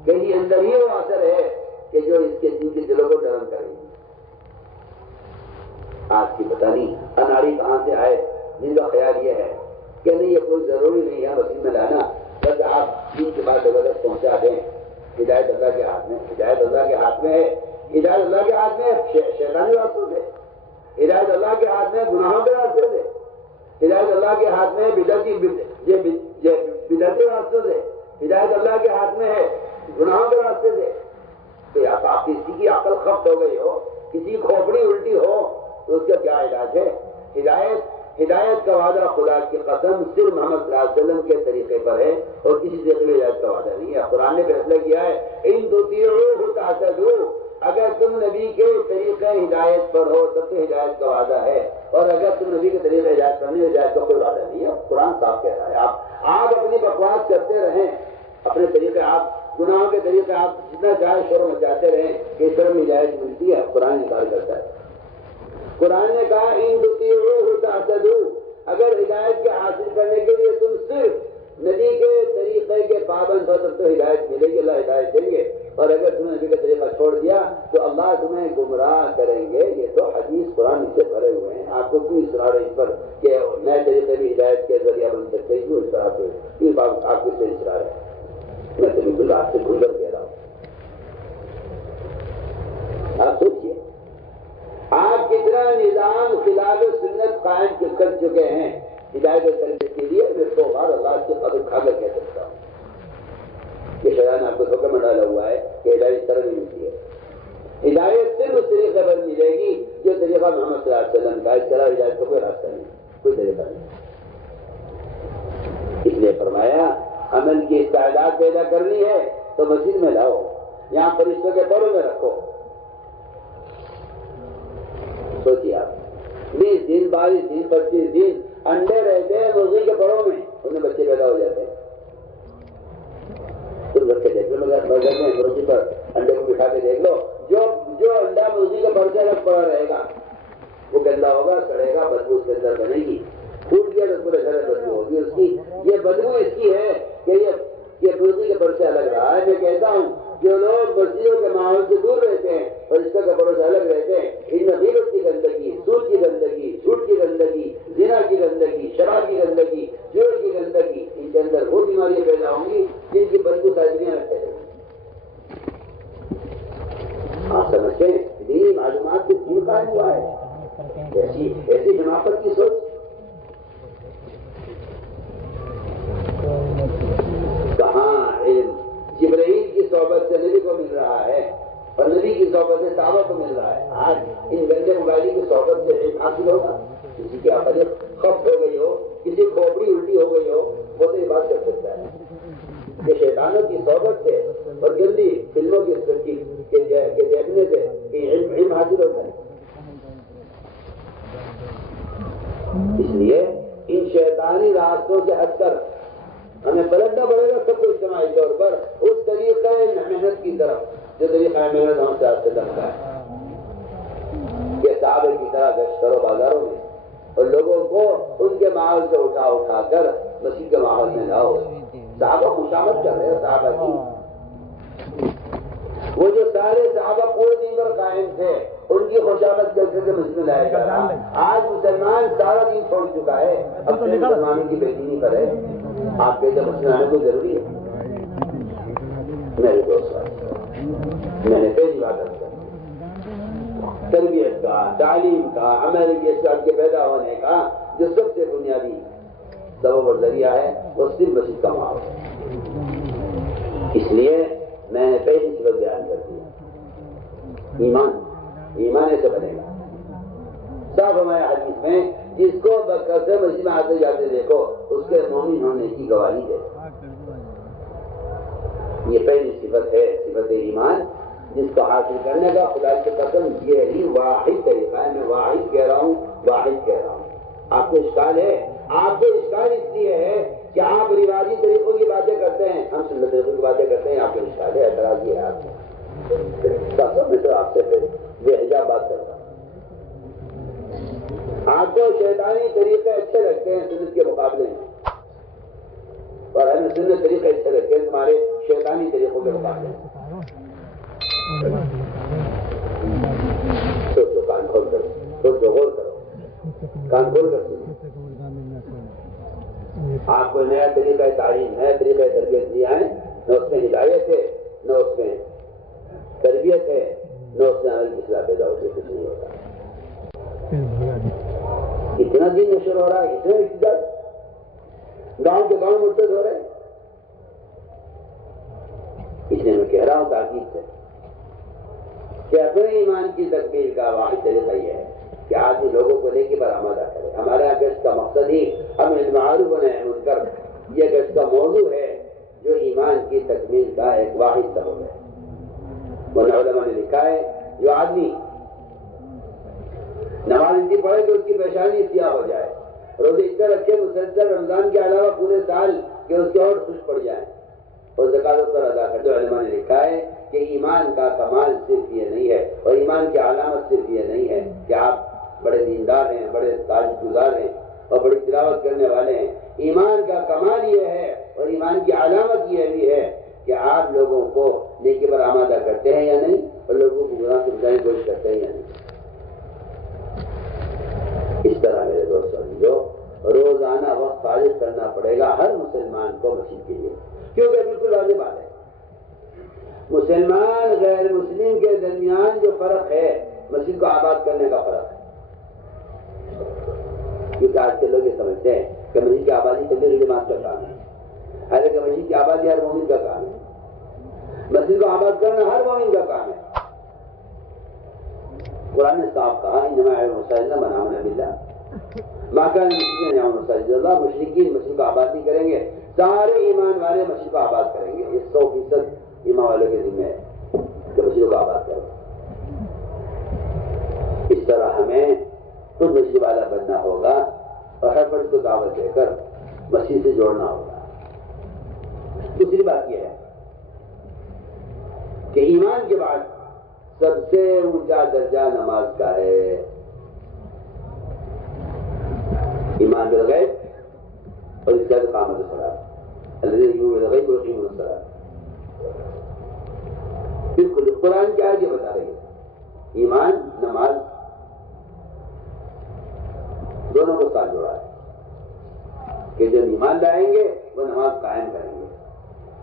کہیں اندر ہی وہ اثر ہے کہ جو اس کے دل کے دلوں کو نرم کرے گی. آج کی پتہ نہیں اناڑی کہاں سے آئے جن کا خیال یہ ہے کہ نہیں یہ کوئی ضروری نہیں ہے مسجد میں لانا، بس آپ دین کے بعد زبردست پہنچا دیں. ہدایت اللہ کے ہاتھ میں، ہدایت اللہ کے ہاتھ میں ہے. ہدایت اللہ کے ہاتھ میں شیطانی راستوں سے، ہدایت اللہ کے ہاتھ میں گناہوں کے راستے سے، ہدایت اللہ کے ہاتھ میں بدعتی راستوں سے، ہدایت اللہ کے ہاتھ میں ہے گناہوں کے راستے سے. تو آپ کسی کی عقل خبت ہو گئی ہو، کسی کی کھوپڑی الٹی ہو تو اس کا کیا علاج ہے؟ ہدایت کا وعدہ خدا کی قسم صرف محمد صلی اللہ علیہ وسلم کے طریقے پر ہے اور کسی طریقے میں ہدایت کا وعدہ نہیں ہے. قرآن نے فیصلہ کیا ہے ان تطیعوہ تہتدوا. اگر تم نبی کے طریقے ہدایت پر ہو تب تو ہدایت کا وعدہ ہے، اور اگر تم نبی کے طریقے ہدایت پر نہیں، ہدایت کا کوئی وعدہ نہیں ہے. قرآن صاف کہہ رہا ہے آپ اپنی بکواس کرتے رہیں، اپنے طریقے آپ گناہوں کے طریقے آپ جتنا چاہے شور مچاتے رہیں کہ اس طرح ہدایت ملتی ہے. قرآن انکار کرتا ہے. قرآن نے کہا ان تطیعوہ تہتدوا. اگر ہدایت کے حاصل کرنے کے لیے تم صرف نبی کے طریقے کے پابند ہو تب تو ہدایت ملے گی، اللہ ہدایت دیں گے. اور اگر تم نے نبی کا طریقہ چھوڑ دیا تو اللہ تمہیں گمراہ کریں گے. یہ تو حدیث قرآن سے بھرے ہوئے ہیں. آپ کو کیوں اصرار ہے اس پر کہ نئے طریقے بھی ہدایت کے ذریعہ بن سکتے ہیں؟ کیوں اصرار آپ کو اس سے اصرار ہے؟ میں تو بالکل آپ سے بھول کر کہہ رہا ہوں. آپ سوچیے آپ کتنا نظام خلاف سنت قائم کر چکے ہیں ہدایت کرنے کے لیے. میں 100 بار اللہ سے قدر کھا کر کہہ سکتا ہوں کہ شیطان آپ کو دھوکہ میں ڈالا ہوا ہے کہ ہدایت اس طرح نہیں ملتی ہے. ہدایت صرف اس طریقے پر ملے گی جو طریقہ محمد صلی اللہ علیہ وسلم کا، اس طرح ہدایت کا کوئی راستہ نہیں، کوئی طریقہ نہیں۔ اس لیے فرمایا عمل کی استعداد پیدا کرنی ہے تو مسجد میں لاؤ، یہاں فرشتوں کے پروں میں رکھو۔ سوچیے آپ 20 دن 22 دن 25 دن انڈے رہتے ہیں مرغی کے پروں میں، ان میں بچے پیدا ہو جاتے ہیں۔ تم رکھ کے دیکھ لو، مرغی پر انڈے کو بٹھا کے دیکھ لو، جو انڈا مرغی کے پر سے الگ پڑا رہے گا وہ گندا ہوگا، سڑے گا، بدبو اس کے اندر بنے گی، پھوٹ گیا تو پورے گھر بدبو ہوگی اس کی۔ یہ بدبو اس کی ہے کہ یہ مرغی کے پر سے الگ رہا ہے۔ میں کہتا ہوں جو لوگ مسجدوں کے ماحول سے دور رہتے ہیں اور اس کا پروں سے الگ رہتے ہیں، ان میں غیبت کی گندگی، سود کی گندگی، جھوٹ کی گندگی، زنا کی گندگی، شراب کی گندگی، جوڑ کی گندگی، ان کے اندر وہ بیماریاں پیدا ہوں گی جن کی بدبو سازیاں رکھتے ہیں۔ آپ سمجھتے ہیں دینی معلومات سے دین قائم ہوا ہے، ایسی حماقت کی سوچ۔ کہاں علم جبرائیل کی صحبت سے نبی کو مل رہا ہے اور نبی کی صحبت سے صحابہ کو مل رہا ہے۔ آج ان گندے موبائل کی صحبت سے علم حاصل ہوگا؟ کسی کی عقل خفت ہو گئی ہو، کسی کھوپڑی الٹی ہو گئی ہو، وہ تو یہ بات کر سکتا ہے کہ شیطانوں کی صحبت سے اور گندی فلموں کے دیکھنے سے علم حاصل ہوتا ہے۔ اس لیے ان شیطانی راستوں سے ہٹ کر ہمیں پلٹنا پڑے گا سب کو اجتماعی طور پر اس طریقہ محنت کی طرف جو طریقہ محنت ہم سے کرتا ہے کہ صحابہ کی طرح گشت کرو بازاروں میں اور لوگوں کو ان کے ماحول سے اٹھا کر مسجد کے ماحول میں لاؤ۔ صحابہ خوشامد کر رہے ہیں صحابہ کی، وہ جو سارے صحابہ پورے دن پر قائم تھے ان کی خوشامد کر کے مسجد میں لایا جا رہا ہے۔ آج مسلمان سارا دن چھوڑ چکا ہے، اپنے مسلمانوں کی بے دینی پر ہے۔ آپ کے جب مسلم آنے کو ضروری ہے؟ میرے دوست میں نے تیز عبادت کر تربیت کا، تعلیم کا، عمل کے ساتھ کے پیدا ہونے کا جو سب سے بنیادی سبب اور ذریعہ ہے وہ صرف مسجد کا ماحول ہے۔ اس لیے میں نے پہلی صورت بیان کر دیا، ایمان ایسے بنے گا۔ صاحب ہمارے حدیث میں جس کو بکثرت مسجد میں آتے جاتے دیکھو اس کے مومن ہونے کی گواہی ہے۔ یہ پہلی صفت ہے، صفت ایمان، جس کو حاصل کرنے کا خدا کی قسم یہ ہی واحد طریقہ ہے۔ میں واحد کہہ رہا ہوں، واحد کہہ رہا ہوں۔ آپ کو اشکال ہے؟ آپ کو اشکال اس لیے ہے کہ آپ رواجی طریقوں کی باتیں کرتے ہیں، ہم سنت طریقوں کی باتیں کرتے ہیں۔ آپ کو اشکال ہے، اعتراض ہے آپ کو۔ میں تو آپ سے بے حجاب بات کرتا ہوں۔ آپ کو شیطانی طریقے اچھے لگتے ہیں سنت کے مقابلے میں، اور ہمیں سنت طریقے اچھے لگتے ہیں تمہارے شیطانی طریقوں کے مقابلے میں۔ سوچو، کان کھول کر سوچو، غور کرو، کان کھول کر سنو۔ آپ کو نیا طریقہ تعلیم، نیا طریقہ تربیت دیا ہے، نہ اس میں ہدایت ہے، نہ اس میں تربیت ہے، نہ اس میں عمل کی اصلاح پیدا ہوتی ہے، کچھ نہیں ہوتا۔ اتنا دن نشر ہو رہا ہے، اتنا اقتدار گاؤں کے گاؤں مرتد ہو رہے ہیں۔ اس لیے میں کہہ رہا ہوں تاکید سے کہ اپنے ایمان کی تکمیل کا واحد طریقہ یہ ہے کہ آدمی لوگوں کو لے کے برآمدہ کرے۔ ہمارے یہاں گشت کا مقصد ہی امر بالمعروف و نہی عن المنکر، یہ گشت کا موضوع ہے جو ایمان کی تکمیل کا ایک واحد سبب ہے۔ ورنہ علماء نے لکھا ہے جو آدمی نماز اتنی پڑھے تو اس کی پیشانی سیاہ ہو جائے، روزے اتنے رکھے مسلسل رمضان کے علاوہ پورے سال کہ اس کے اور خوش پڑ جائیں اور زکات اس پر ادا کر دو۔ علماء نے لکھا ہے کہ ایمان کا کمال صرف یہ نہیں ہے اور ایمان کی علامت صرف یہ نہیں ہے کہ آپ بڑے دیندار ہیں، بڑے تاجد گزار ہیں اور بڑی تلاوت کرنے والے ہیں۔ ایمان کا کمال یہ ہے اور ایمان کی علامت یہ بھی ہے کہ آپ لوگوں کو نیکی پر آمادہ کرتے ہیں یا نہیں، اور لوگوں کو گناہ سے بچانے کی کوشش کرتے ہیں یا نہیں۔ اس طرح میرے دوست سمجھو، روزانہ وقت فارغ کرنا پڑے گا ہر مسلمان کو مسجد کے لیے، کیونکہ بالکل واضح بات ہے مسلمان غیر مسلم کے درمیان جو فرق ہے مسجد کو آباد کرنے کا فرق ہے۔ کیونکہ آج کے لوگ یہ سمجھتے ہیں کہ مسجد کی آبادی تبلیغ جماعت کا کام ہے، حالانکہ مسجد کی آبادی ہر مومن کا کام ہے، مسجد کو آباد کرنا ہر مومن کا کام ہے۔ قرآن نے صاف کہا انما المساجد من آمن باللہ ما کان المشرکین ان یعمروا مساجد اللہ، مشرکین مسجد کو آباد نہیں کریں گے، سارے ایمان والے مسجد کو آباد کریں گے. یہ 100% ایمان والے کے ذمہ ہے کہ مسجد کو آباد کریں. اس طرح ہمیں خود مسجد والا بننا ہوگا اور ہر فرد کو دعوت دے کر مسجد سے جوڑنا ہوگا. دوسری بات یہ ہے کہ ایمان کے بعد سب سے اونچا درجہ نماز کا ہے. ایمان بالغیب اور اس کا اقامت الصلاۃ، الذین یؤمنون بالغیب ویقیمون الصلاۃ. بالکل قرآن کیا ہے یہ بتا رہی ہے، ایمان نماز دونوں کو ساتھ جوڑا ہے کہ جو ایمان لائیں گے وہ نماز قائم کریں گے.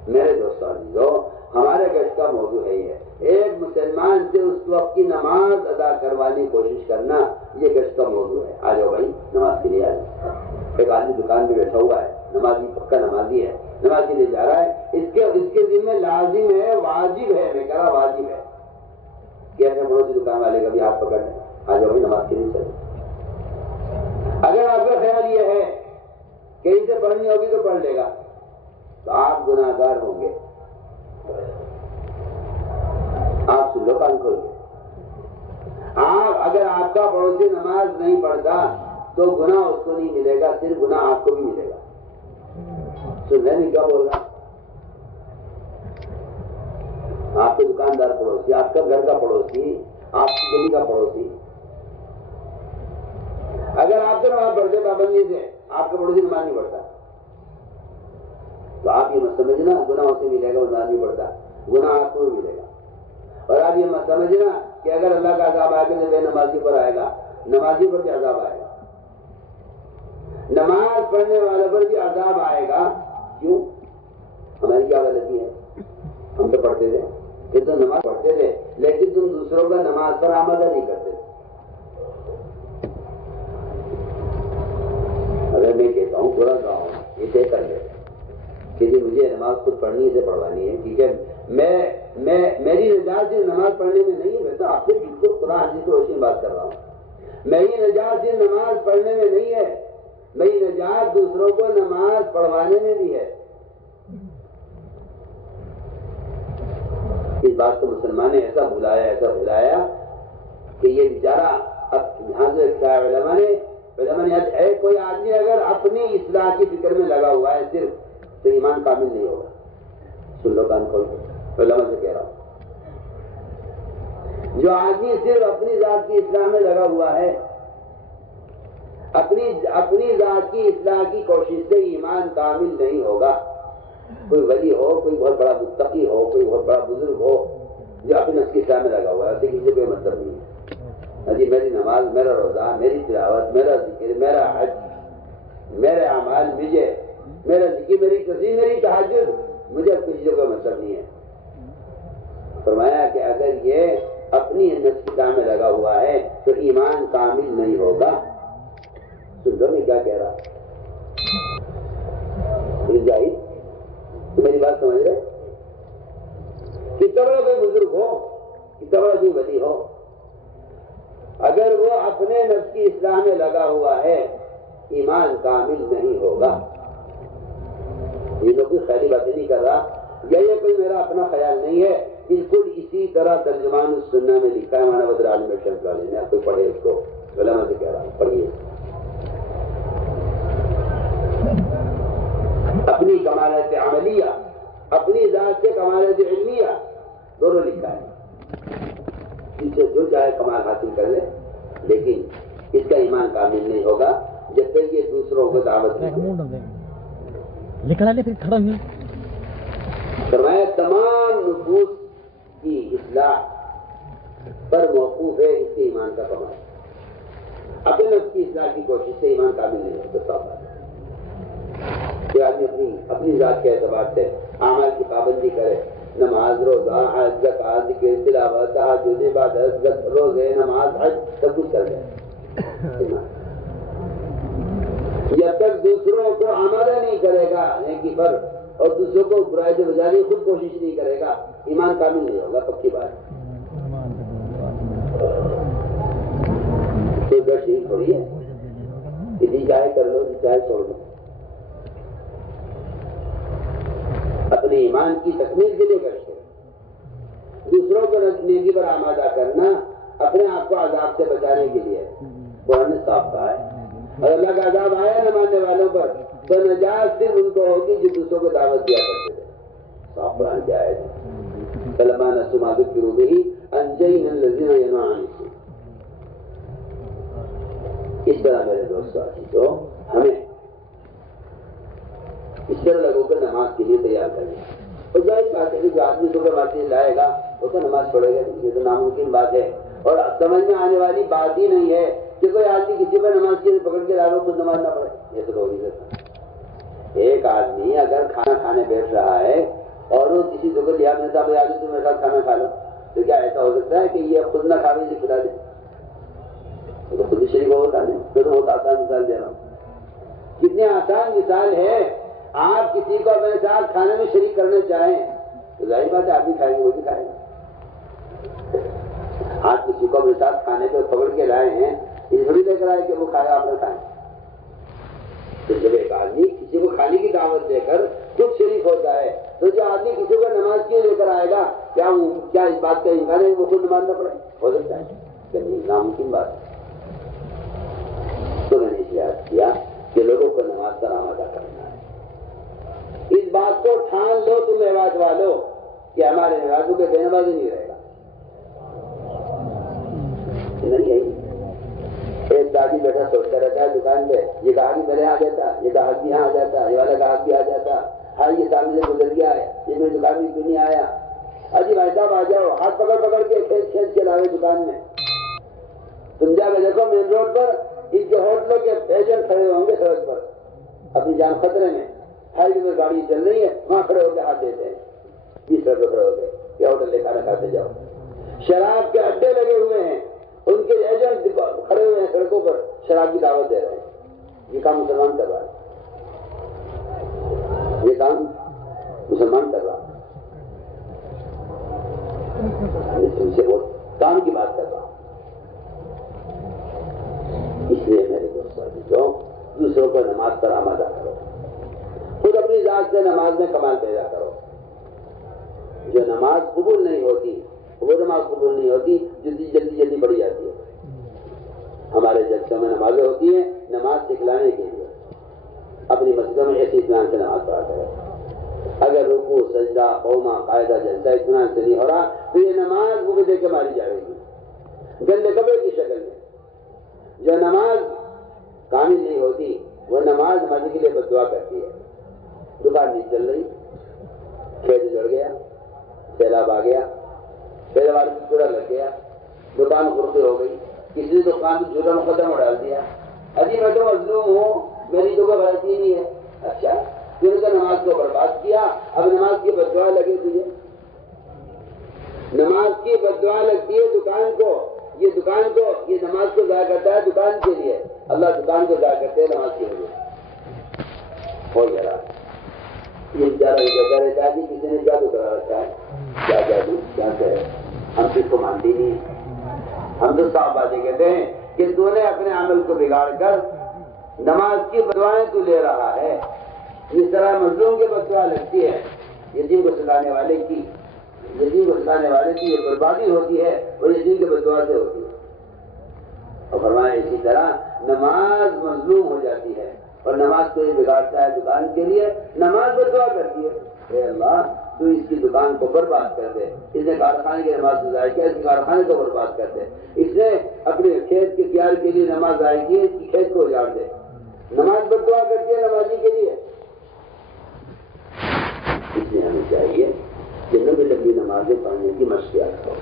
میرے دوستوں عزیزو، ہمارے گشت کا موضوع ہے یہ، ایک مسلمان سے اس وقت کی نماز ادا کروانے کی کوشش کرنا، یہ گشت کا موضوع ہے. آ جاؤ بھائی نماز کے لیے آ جاؤ. ایک آدمی دکان پہ بیٹھا ہوا ہے، نمازی پکا نمازی ہے، نماز کے لیے جا رہا ہے، اس کے ذمہ لازم ہے، واجب ہے، میں کہہ رہا واجب ہے کہ اپنے پڑوسی دکان والے کا بھی ہاتھ پکڑ لیں، آ جاؤ بھائی نماز کے لیے چلے. اگر آپ کا خیال یہ ہے کہ اسے پڑھنی ہوگی تو پڑھ لے گا تو آپ گناہ گار ہوں گے. آپ سن لو کان کھول کے، اگر آپ کا پڑوسی نماز نہیں پڑھتا تو گناہ اس کو نہیں ملے گا، صرف گناہ آپ کو بھی ملے گا. سن رہے نہیں کیا بول رہا؟ آپ کے دکاندار پڑوسی، آپ کا گھر کا پڑوسی، آپ کی گلی کا پڑوسی، اگر آپ تو نماز پڑھتے پابندی سے، آپ کا پڑوسی نماز نہیں پڑھتا تو آپ یہ مت سمجھنا گناہ اسے ملے گا، وہ نماز نہیں پڑھتا، گناہ آپ کو بھی ملے گا. اور آپ یہ مت سمجھنا کہ اگر اللہ کا عذاب آئے گا تو بے نمازی پر آئے گا، نمازی پر بھی عذاب آئے گا. نماز پڑھنے والے پر بھی عذاب آئے گا. کیوں؟ ہماری کیا غلطی ہے؟ ہم تو پڑھتے تھے، پھر تو نماز پڑھتے تھے، لیکن تم دوسروں کا نماز پر آمادہ نہیں کرتے. اگر میں کہتا ہوں پورا گاؤں یہ طے کر لے کہ جی مجھے نماز خود پڑھنی ہے، پڑھوانی ہے، ٹھیک ہے، میری نجات صرف نماز پڑھنے میں نہیں ہے، میں تو آپ سے بالکل قرآن حدیث کی روشنی بات کر رہا ہوں. میری نجات صرف نماز پڑھنے میں نہیں ہے، میری نجات دوسروں کو نماز پڑھوانے میں بھی ہے. اس بات کو مسلمان نے ایسا بھلایا کہ یہ بیچارہ اب یہاں سے علماء نے کوئی آدمی اگر اپنی اصلاح کی فکر میں لگا ہوا ہے صرف تو ایمان کامل نہیں ہوگا. سن لو کان کھول کے، علماء سے کہہ رہا ہوں، جو آدمی صرف اپنی ذات کی اصلاح میں لگا ہوا ہے، اپنی ذات کی اصلاح کی کوشش سے ایمان کامل نہیں ہوگا. کوئی ولی ہو، کوئی بہت بڑا متقی ہو، کوئی بہت بڑا بزرگ ہو جو اپنی نفس کی اصلاح میں لگا ہوا ہے، اسے کسی کوئی مطلب نہیں ہے. جی میری نماز، میرا روزہ، میری تلاوت، میرا ذکر، میرا حج، میرے اعمال، میرا ذکر، میری تسبیح، میری تہجد، مجھے اب کسی کو کوئی مطلب نہیں ہے. فرمایا کہ اگر یہ اپنی نفس کی اصلاح میں لگا ہوا ہے تو ایمان کامل نہیں ہوگا. سن لو میں کیا کہہ رہا، میری بات سمجھ رہے؟ کتنا بڑا کوئی بزرگ ہو، کتنا بڑا کوئی ولی ہو، اگر وہ اپنے نفس کی اصلاح میں لگا ہوا ہے ایمان کامل نہیں ہوگا. یہ لوگ کوئی خیالی باتیں نہیں کر رہا، یہ کوئی میرا اپنا خیال نہیں ہے، بالکل اسی طرح ترجمان السنہ میں لکھا ہے مولانا بدر عالم شمس والے نے. آپ کوئی پڑھے اس کو، علماء سے کہہ رہا ہوں پڑھیے. اپنی کمالات عملیہ، اپنی ذات کے کمالات علمیہ دونوں لکھا ہے. اس سے جو چاہے کمال حاصل کر لے، لیکن اس کا ایمان کامل نہیں ہوگا جب تک یہ دوسروں کو دعوت نہیں. فرمایا تمام نفوس کی اصلاح پر موقوف ہے اس کے ایمان کا کمال. اپنے نفس کی اصلاح کی کوشش سے ایمان کامل نہیں ہوتا. کہ آدمی اپنی ذات کے اعتبار سے اعمال کی پابندی کرے، نماز، روزہ، حج، زکات، ذکر، تلاوت، تہجد، عبادت، روزے، نماز، حج سب کچھ کر جائے. جب تک دوسروں کو آمادہ نہیں کرے گا نیکی پر اور دوسروں کو برائی سے بچانے کی خود کوشش نہیں کرے گا، ایمان کامل نہیں ہوگا. پکی بات. گھر شریف تھوڑی ہے کہ جی چاہے کر لو جی چاہے چھوڑ دو. اپنے ایمان کی تکمیل کے لیے کرتے ہیں. دوسروں کو نیکی پر آمادہ کرنا اپنے آپ کو عذاب سے بچانے کے لیے قرآن نے صاف کہا ہے. اور اللہ کا عذاب آیا نہ ماننے والوں پر تو نجات صرف ان کو ہوگی جو دوسروں کو دعوت دیا کرتے تھے. صاف قرآن کی آیت ہے. فلما نسوا ما ذکروا به انجینا الذین ینهون عن السوء. اس طرح میرے دوستو ہمیں اس طرح لوگوں کو نماز کے لیے تیار کریں. اور ظاہر بات ہے کہ جو آدمی صبح مسجد لائے گا وہ تو نماز پڑھے گا. یہ تو ناممکن بات ہے اور سمجھ میں آنے والی بات ہی نہیں ہے کہ کوئی آدمی کسی پر نماز کے لیے پکڑ کے لاؤ خود نماز نہ پڑھے. یہ تو ہو نہیں سکتا. ایک آدمی اگر کھانا کھانے بیٹھ رہا ہے اور وہ کسی کو لیا میں صاحب آج تم میرے ساتھ کھانا کھا لو تو کیا ایسا ہو سکتا ہے کہ یہ خود نہ کھا لے کھلا دے؟ تو خود ہی شریک ہوتا ہے. تو بہت آسان مثال دے رہا ہوں. کتنی آسان مثال ہے. آپ کسی کو اپنے ساتھ کھانے میں شریک کرنا چاہیں تو ظاہر بات ہے آپ بھی کھائیں گے وہ بھی کھائیں گے. آپ کسی کو اپنے ساتھ کھانے پہ پکڑ کے لائے ہیں اس تھوڑی لے کر آئے کہ وہ کھایا آپ نے کھائیں. تو جب ایک آدمی کسی کو کھانے کی دعوت دے کر خود شریک ہوتا ہے تو جو آدمی کسی کو نماز کے لے کر آئے گا کیا اس بات کا امکان ہے وہ خود نماز نہ پڑھے؟ ہو سکتا ہے کہ نہیں؟ ناممکن بات ہے. تو میں نے اس یاد کیا کہ لوگوں کو نماز پر آمادہ کرنا ہے. اس بات کو ٹھان لو تم رواج والو کہ ہمارے رواجوں کے بے نمازی نہیں رہے گا. نہیں ہے. ایک دادی بیٹا سوچتا رہتا ہے دکان پہ یہ گاہک میرے یہاں آ جاتا یہ گاہک بھی یہاں آ جاتا یہ والا گاہک بھی آ جاتا. ہاں یہ سامنے سے گزر گیا ہے یہ میری دکان میں کیوں نہیں آیا؟ اجی بھائی صاحب آ جاؤ. ہاتھ پکڑ پکڑ کے کھینچ کے لاوے دکان میں. تم جا کے دیکھو مین روڈ پر ان کے ہوٹلوں کے ایجنٹ کھڑے ہوں گے سڑک پر اپنی جان خطرے میں. ہائی میں گاڑی چل رہی ہے وہاں کھڑے ہو کے ہاتھ دیتے ہیں 20 روپے کھڑے ہو گئے کیا ہوٹل لے کھانا کھاتے جاؤ. شراب کے اڈے لگے ہوئے ہیں ان کے ایجنٹ کھڑے ہوئے ہیں سڑکوں پر شراب کی دعوت دے رہے ہیں. یہ کام مسلمان کر رہا ہے. یہ کام مسلمان کر رہا ہے. ان سے وہ کام کی بات کر رہا ہوں. اس لیے میرے دوستوں دوسروں کو نماز پر آمادہ کرو. خود اپنی ذات سے نماز میں کمال پیدا کرو. جو نماز قبول نہیں ہوتی وہ نماز قبول نہیں ہوتی جلدی جلدی پڑھی جاتی ہے. ہمارے جلسوں میں نمازیں ہوتی ہیں نماز سکھلانے کے لیے. اپنی مسجدوں میں ایسی اطمینان سے نماز پڑھا کرے. اگر رکوع سجدہ قوما قاعدہ جلسہ اطمینان سے نہیں ہو رہا تو یہ نماز بھوک دے کے ماری جائے گی گندے کپڑے کی شکل میں. جو نماز کامل نہیں ہوتی وہ نماز ہمارے کے لیے بد دعا کرتی ہے. دکان نہیں چل رہی کھیت جڑ گیا سیلاب آ گیا پیداوار کی کوڑا لگ گیا دکان خردی ہو گئی کسی دکان کو جھوٹا مقدمہ ڈال دیا. ابھی میں تو مظلوم ہوں میری تو کوئی غلطی نہیں ہے. اچھا پھر تو نماز کو برباد کیا. اب نماز کی بد دعا لگی تجھے. نماز کی بد دعا لگتی ہے دکان کو. یہ نماز کو ضائع کرتا ہے دکان کے لیے. اللہ دکان کو ضائع کرتے ہیں نماز کے لیے. ہو جا رہا یہ بیچارہ یہ کہتا رہتا ہے کہ کسی نے جادو کرا رکھا ہے. کیا جادو کیا کہ ہم کس کو مانتے نہیں. ہم تو صاف باتیں کہتے ہیں کہ تو نے اپنے عمل کو بگاڑ کر نماز کی بدوائیں تو لے رہا ہے. جس طرح مظلوم کی بددعا لگتی ہے یتیم کو ستانے والے کی یہ بربادی ہوتی ہے اور یتیم کی بددعا سے ہوتی ہے. اور فرمایا اسی طرح نماز مظلوم ہو جاتی ہے اور نماز کو یہ بگاڑتا ہے دکان کے لیے. نماز بددعا کرتی ہے اے اللہ تو اس کی دکان کو برباد کر دے. اس نے کارخانے کی نماز ضائع کیا اس کی کارخانے کو برباد کر دے. اس نے اپنے کھیت کے تیار کے لیے نماز ضائع کی اس کی کھیت کو اجاڑ دے. نماز بددعا کرتی ہے نمازی کے لیے. اس لیے ہمیں چاہیے کہ لمبی لمبی نمازیں پڑھنے کی مشقت کرو.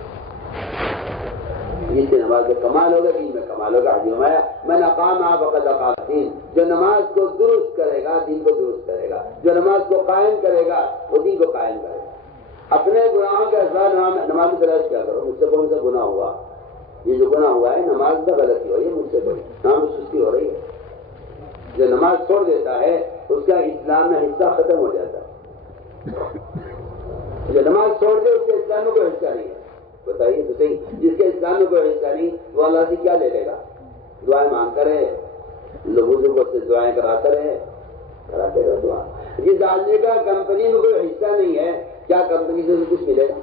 جس سے نماز کا کمال ہوگا دین میں کمال ہوگا. حدیث میں من اقام فقد اقام الدین. جو نماز کو درست کرے گا دین کو درست کرے گا. جو نماز کو قائم کرے گا وہ دین کو قائم کرے گا. اپنے گناہوں کے اسباب نماز کی تلاش کیا کرو. مجھ سے کون سا گناہ ہوا؟ یہ جو گناہ ہوا ہے نماز میں غلطی ہوئی ہے مجھ سے کوئی نام سستی ہو رہی ہے. جو نماز چھوڑ دیتا ہے اس کا اسلام میں حصہ ختم ہو جاتا ہے. جو نماز چھوڑ دے اس کے اسلام میں کوئی حصہ نہیں ہے. بتائیے تو صحیح. جس کے اسلام میں کوئی حصہ نہیں وہ اللہ سے کیا لے لے گا؟ دعائیں مانگتا رہے، لوگوں سے دعائیں کراتا رہے، کراتے رہے دعا۔ جس آدمی کا کمپنی میں کوئی حصہ نہیں ہے، کیا کمپنی سے کچھ ملے گا؟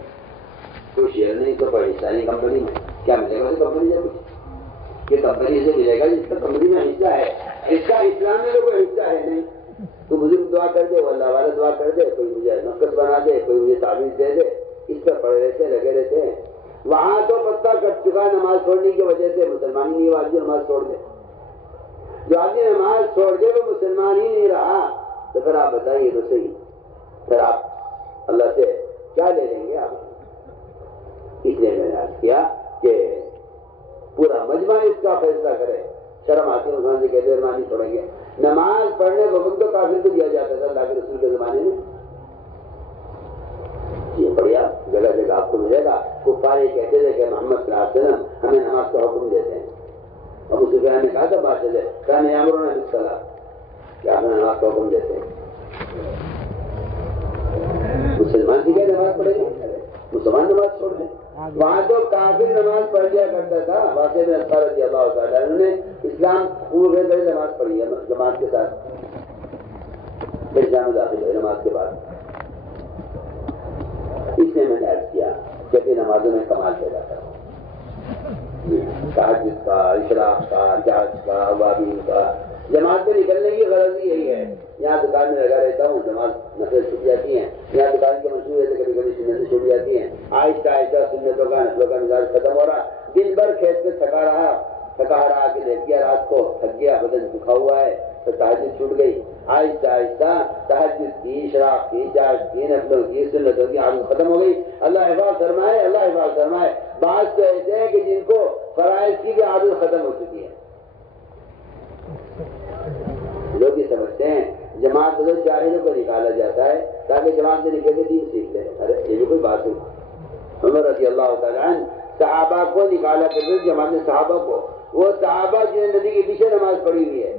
کوئی شیئر نہیں تو کوئی حصہ نہیں کمپنی میں، کیا ملے گا کمپنی سے کچھ؟ یہ کمپنی سے ملے گا جس کا کمپنی میں حصہ ہے، اس کا اسلام میں تو کوئی حصہ ہے نہیں۔ تو بزرگ دعا کر دے، وہ اللہ والا دعا کر دے، کوئی مجھے نقد بنا دے، کوئی مجھے تعویذ دے دے، اس پر پڑے رہتے ہیں، لگے رہتے ہیں۔ وہاں تو پتہ کٹ چکا نماز چھوڑنے کی وجہ سے، مسلمان ہی نہیں ہوا، آدمی نماز چھوڑ دے، جو آدمی نماز چھوڑ دے وہ مسلمان ہی نہیں رہا۔ تو پھر آپ بتائیے تو صحیح، پھر آپ اللہ سے کیا لے لیں گے؟ آپ اس لیے میں نے عرض کیا کہ پورا مجمع اس کا فیصلہ کرے۔ شرم آتی ہے مسلمان سے کہتے ہیں نہیں چھوڑیں گے۔ نماز پڑھنے کو وقت تو کافر کو دیا جاتا تھا اللہ کے رسول کے زمانے میں، یہ بڑھیا جگہ جگہ آپ کو ملے گا۔ کفار یہ کہتے تھے کہ محمد صلی اللہ علیہ وسلم ہمیں نماز کا حکم دیتے ہیں، ابو سفیان نے کہا تھا بادشاہ سے کان یامرون بالصلاۃ، کیا ہمیں نماز کا حکم دیتے ہیں؟ مسلمان کی کیا نماز پڑھیں گے؟ مسلمان نماز چھوڑ دیں۔ وہاں تو کافر نماز پڑھ لیا کرتا تھا۔ واقعہ میں اصغر رضی اللہ تعالیٰ عنہ نے اسلام قبول کر کے نماز پڑھی ہے جماعت کے ساتھ، پھر اسلام داخل ہوئے نماز کے بعد۔ اس لیے میں نے عرض کیا کہ اپنی نمازوں میں کمال پیدا کرو، تہجد کا، اشراق کا، جہج کا، اوابین کا۔ جماعت میں نکلنے کی غرض ہی یہی ہے۔ یہاں دکان میں لگا رہتا ہوں، جماعت نفل چھوٹ جاتی ہیں، یہاں دکان کے مشہور ہے کبھی کبھی سنتیں چھوٹ جاتی ہیں، آہستہ آہستہ سنتوں کا نفلوں کا مزاج ختم ہو رہا، دن بھر کھیت میں تھکا رہا کہ لیٹ گیا، رات کو تھک گیا، بدن دکھا ہوا ہے، تو تہجد چھوٹ گئی۔ آہستہ آہستہ تہجد کی، اشراق کی، جہج کی، نفلوں کی، سنتوں کی عادت ختم ہو گئی۔ اللہ حفاظ فرمائے، اللہ حفاظ فرمائے۔ بعض تو ایسے ہیں کہ جن کو فرائض کی بھی عادت ختم ہو چکی ہے۔ لوگ یہ سمجھتے ہیں جماعت میں جاہلوں کو نکالا جاتا ہے تاکہ جماعت سے نکل کے دین سیکھ لیں۔ ارے یہ بھی کوئی بات نہیں۔ عمر رضی اللہ تعالیٰ عنہ صحابہ کو نکالا کرتے تھے، جماعت میں صحابہ کو، وہ صحابہ جن نے نبی کے پیچھے نماز پڑھی ہوئی ہے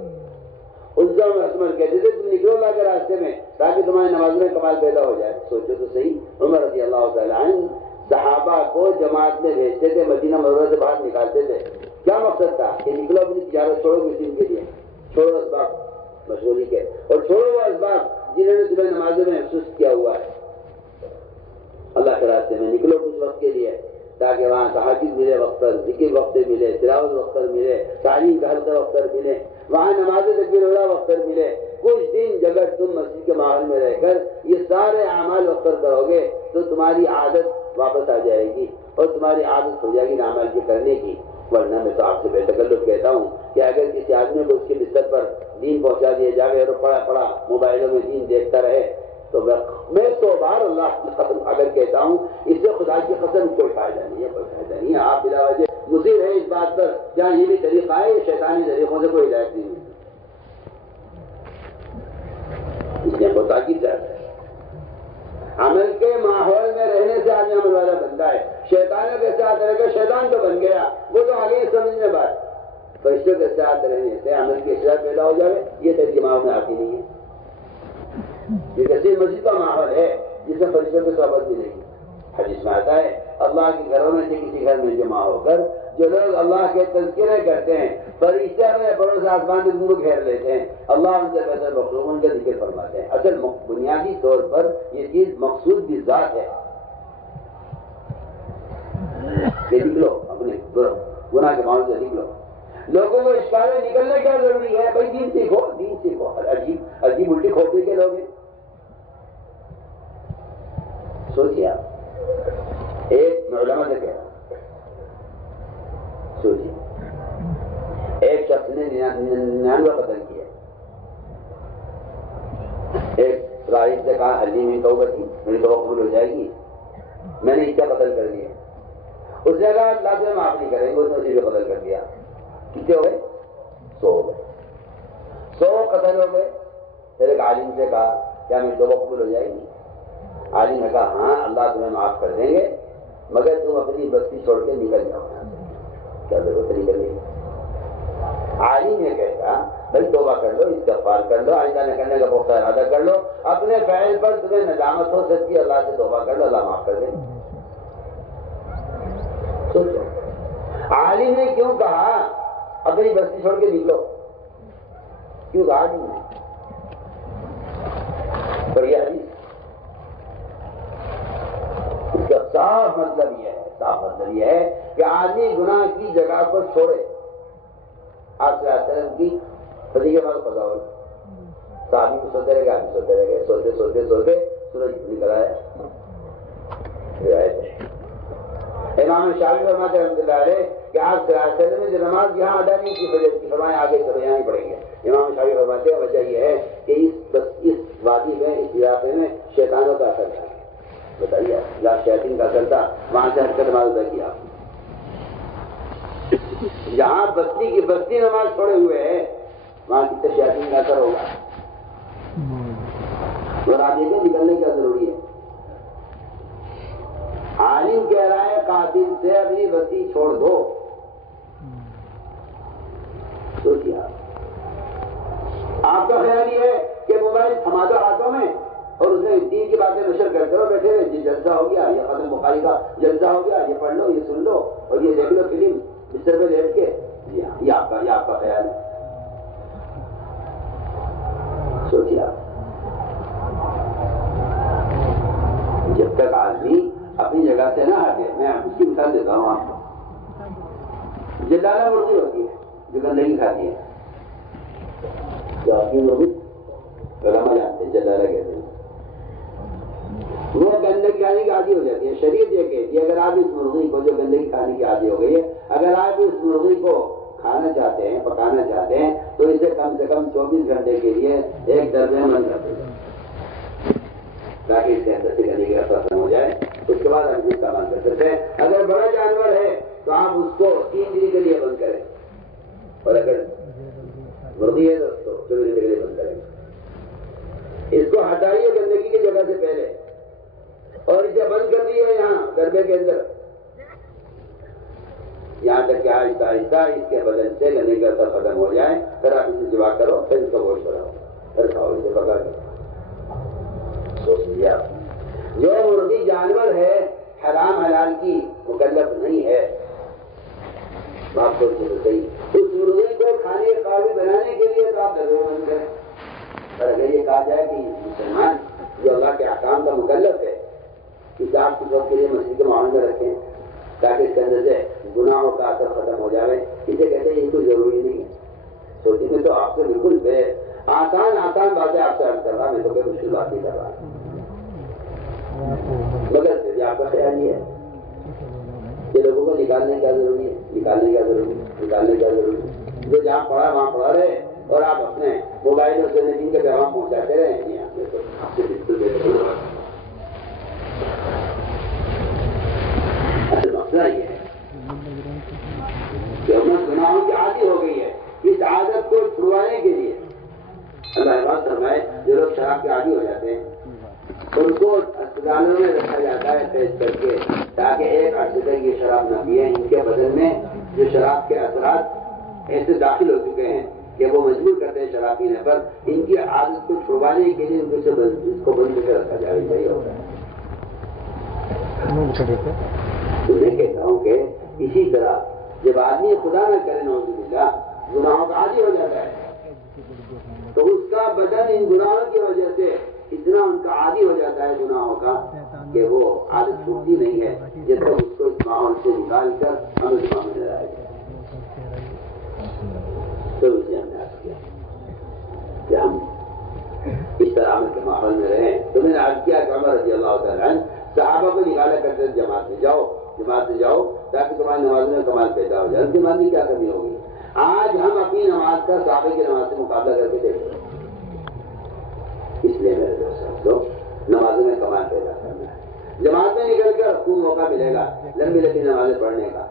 ان سے عمر کہتے تھے تم نکلو اللہ کے راستے میں تاکہ تمہاری نماز میں کمال پیدا ہو جائے۔ سوچو تو صحیح، عمر رضی اللہ تعالیٰ عنہ صحابہ کو جماعت میں بھیجتے تھے، مدینہ منورہ سے باہر نکالتے تھے۔ کیا مقصد تھا کہ نکلو اپنی تجارت چھوڑو مسلم کے لیے، چھوڑو اسباب مشغولی کے، اور چھوڑو وہ اسباب جنہوں نے تمہیں نمازوں میں محسوس کیا ہوا ہے۔ اللہ کے راستے میں نکلو کچھ وقت کے لیے تاکہ وہاں تہجد ملے وقت پر، ذکر وقت پر ملے، تلاوت وقت پر ملے، تعلیم کا حلقہ وقت پر ملے، وہاں نماز تکبیر اولیٰ وقت پر ملے۔ کچھ دن اگر تم مسجد کے ماحول میں رہ کر یہ سارے اعمال وقت پر کرو گے تو تمہاری عادت واپس آ جائے گی اور تمہاری عادت ہو جائے گی اعمال کی کرنے کی۔ ورنہ میں تو آپ سے بے تکلف کہتا ہوں کہ اگر کسی آدمی کو اس کے بستر پر دین پہنچا دیا جائے اور پڑا موبائلوں میں دین دیکھتا رہے تو میں 100 بار اللہ کی قسم اگر کہتا ہوں اس سے خدا کی قسم کوئی فائدہ نہیں ہے، کوئی فائدہ نہیں ہے۔ آپ بلا وجہ مصر ہے اس بات پر جہاں یہ بھی طریقہ ہے، شیطانی طریقوں سے کوئی ہدایت نہیں ہے۔ اس لیے بہت تاکید ہے، عمل کے ماحول میں رہنے سے آدمی عمل والا بنتا ہے۔ شیطانوں کے ساتھ رہ کر شیطان تو بن گیا، وہ تو آگے سمجھنے بات۔ فرشتوں کے ساتھ رہنے سے عمل کی اصلاح پیدا ہو جائے، یہ تیرے دماغ میں آتی نہیں ہے۔ یہ کثیر مسجد کا ماحول ہے جس میں فرشتوں کی صحبت بھی نہیں۔ حدیث میں آتا ہے اللہ کے گھروں میں سے کسی گھر میں جمع ہو کر جو لوگ اللہ کے تذکرے کرتے ہیں، فرشتے اپنے پروں سے آسمان میں ان کو گھیر لیتے ہیں، اللہ ان سے بہتر مخلوق ان کا ذکر فرماتے ہیں۔ اصل بنیادی طور پر یہ چیز مقصود کی ذات ہے کہ نکلو اپنے گناہ کے معاملے سے نکلو۔ لوگوں کو اس بارے نکلنے کا ضروری ہے، بھائی دین سیکھو، دین سیکھو۔ عجیب عجیب الٹی کھوپڑی کے لوگ ہیں۔ سوچیے آپ، ایک میں علماء سے کہہ رہا ہوں، سوچیے ایک شخص نے 99 قتل کیا، ایک راہب سے کہا حلی میں توبہ کی، میری توبہ قبول ہو جائے گی، میں نے اس کا قتل کر دیا۔ اس نے کہا اللہ تمہیں معاف نہیں کریں گے، اس نے اسی کو قتل کر دیا۔ کتنے ہو گئے؟ 100 ہو گئے، 100 قتل ہو گئے۔ پھر ایک عالم سے کہا کیا میری توبہ قبول ہو جائے گی؟ عالم نے کہا ہاں اللہ تمہیں معاف کر دیں گے مگر تم اپنی بستی چھوڑ کے نکل جاؤ۔ کیا ضرورت ہے نکلنے کی؟ عالم یہ کہتا بھائی توبہ کر لو، استغفار کر لو، آئندہ نہ کرنے کا پختہ ارادہ کر لو، اپنے فعل پر تمہیں ندامت ہو سکتی ہے، اللہ سے توبہ کر لو، اللہ معاف کر دیں۔ سوچو عالم نے کیوں کہا اپنی بستی چھوڑ کے نکلو، کیوں کہا نہیں؟ پر یہ حدیث اس کا صاف مطلب یہ ہے کہ آدمی گناہ کی جگہ کو چھوڑے. آپ سے کی پتی کے بعد پتا ہو آدمی کو سوتے رہے گا، آدمی سوتے رہ گئے، سوتے سوتے سوتے سورج نکل آیا. امام شافعی فرماتے ہیں رحمۃ اللہ علیہ کہ آپ صلی اللہ علیہ وسلم نے جو نماز یہاں ادا نہیں کی فجر کی، فرمائے آگے چلو یہاں ہی پڑھیں گے. امام شافعی فرماتے ہیں وجہ یہ ہے کہ اس وادی میں، اس علاقے میں شیطانوں کا اثر تھا. بتائیے لا شیطان کا اثر تھا، وہاں سے ہٹ کر نماز ادا کیا. جہاں بستی کی بستی نماز چھوڑے ہوئے ہے وہاں کتنے شیطان کا اثر ہوگا. اور آپ دیکھیں نکلنے کیا ضروری ہے. عالم کہہ رہا ہے قاتل سے اپنی بستی چھوڑ دو. سوچیے آپ کا خیال یہ ہے کہ موبائل تھما دو ہاتھوں میں اور اس میں دین کی باتیں نشر کرتے ہو، بیٹھے رہے. یہ جلسہ ہو گیا، یہ ختم بخاری کا جلسہ ہو گیا، یہ پڑھ لو، یہ سن لو اور یہ دیکھ لو فلم بستر پہ لیٹ کے. یہ آپ کا خیال ہے. سوچیے آپ جب تک آدمی اپنی جگہ سے نہ ہٹے. میں اس کی مثال دیتا ہوں آپ کو. جلالہ مرغی ہوتی ہے جو گندگی کھاتی ہے، جو آپ کی مرغی علماء جانتے ہیں جلالہ کہتے ہیں. وہ گندگی کھانے کی عادی ہو جاتی ہے. شریعت یہ کہتی ہے اگر آپ اس مرغی کو جو گندگی کھانے کی عادی ہو گئی ہے، اگر آپ اس مرغی کو کھانا چاہتے ہیں، پکانا چاہتے ہیں تو اسے کم سے کم 24 گھنٹے کے لیے ایک دربے میں بند کر دیں تاکہ اس کے اندر سے گندگی کا اثر ختم ہو جائے. اس کے بعد ہم استعمال کر سکتے ہیں. اگر بڑا جانور ہے تو آپ اس کو 3 دن کے لیے بند کریں، اور اگر مرغی ہے تو 24 دن کے لیے بند کریں. اس کو ہٹائیے گندگی کی جگہ سے پہلے اور اسے بند کر دیے یہاں دربے کے اندر، یہاں تک کہ آہستہ آہستہ اس کے بدن سے گندگی کا اثر ختم ہو جائے. پھر آپ اسے ذبح کرو، پھر اس کا گوشت بناؤ، پھر کھاؤ اسے پکا کے. سوچ لیا جو مرغی جانور ہے حرام حلال کی مکلف نہیں ہے. آپ سوچیں تو صحیح. اس مرغی کو کھانے کے قابل بنانے کے لیے تو آپ دربے بند کریں. اور اگر یہ کہا جائے کہ مسلمان جو اللہ کے احکام کا مکلف ہے اسے آپ کچھ وقت کے لیے مسجد کے معاملے میں رکھیں تاکہ اس کے اندر سے گناہوں کا اثر ختم ہو جائے، اسے کہتے ہیں یہ کوئی ضروری نہیں ہے. سوچیں میں تو آپ سے بالکل آسان باتیں آپ سے عرض کر رہا، میں تو کوئی مشکل بات نہیں کر رہا. مگر پھر آپ کا خیال یہ ہے کہ لوگوں کو نکالنے کیا ضروری ہے، نکالنے کیا ضروری ہے. جو جہاں پڑھا وہاں پڑھا رہے اور آپ اپنے موبائلوں سے دین کے پیغام پہنچاتے رہے. مسئلہ یہ ہے کہ امت گناہوں کی عادی ہو گئی ہے. اس عادت کو چھڑوانے کے لیے اللہ بات فرمائے جو لوگ شراب کے عادی ہو جاتے ہیں ان کو اسپتالوں میں رکھا جاتا ہے پیش کر کے تاکہ ایک عرصے تک یہ شراب نہ پیے. ان کے بدن میں جو شراب کے اثرات ایسے داخل ہو چکے ہیں کہ وہ مجبور کرتے ہیں شراب پینے پر. ان کی عادت کو چھڑوانے کے لیے اس کو بند کر رکھا جائے. یہی ہوتا ہے. میں کہتا ہوں کہ اسی طرح جب آدمی خدا نہ کرے نعوذ باللہ گناہوں کا عادی ہو جاتا ہے تو اس کا بدن ان گناہوں کی وجہ سے اتنا ان کا عادی ہو جاتا ہے گناہوں کا کہ وہ عادت چھوٹتی نہیں ہے جب تک اس کو اس ماحول سے نکال کر ہم اس معاملے میں آئے. تو اسے ہم نے عرض کیا کہ ہم اس طرح عمل کے ماحول میں رہیں. تو میں نے عرض کیا کہ عمر رضی اللہ تعالیٰ عنہ صحابہ کو نکالا کرتے جماعت میں جاؤ تاکہ تمہاری نماز میں کمال پیدا ہو جائے. ان کی نماز میں کیا کمی ہوگی؟ آج ہم اپنی نماز کا صحابہ کی نماز سے مقابلہ کر کے دیکھتے ہیں. اس لیے میرے دوستوں نمازوں میں کمال پیدا کرنا ہے. جماعت میں نکل کر خوب موقع ملے گا لمبی لمبی نمازیں پڑھنے کا.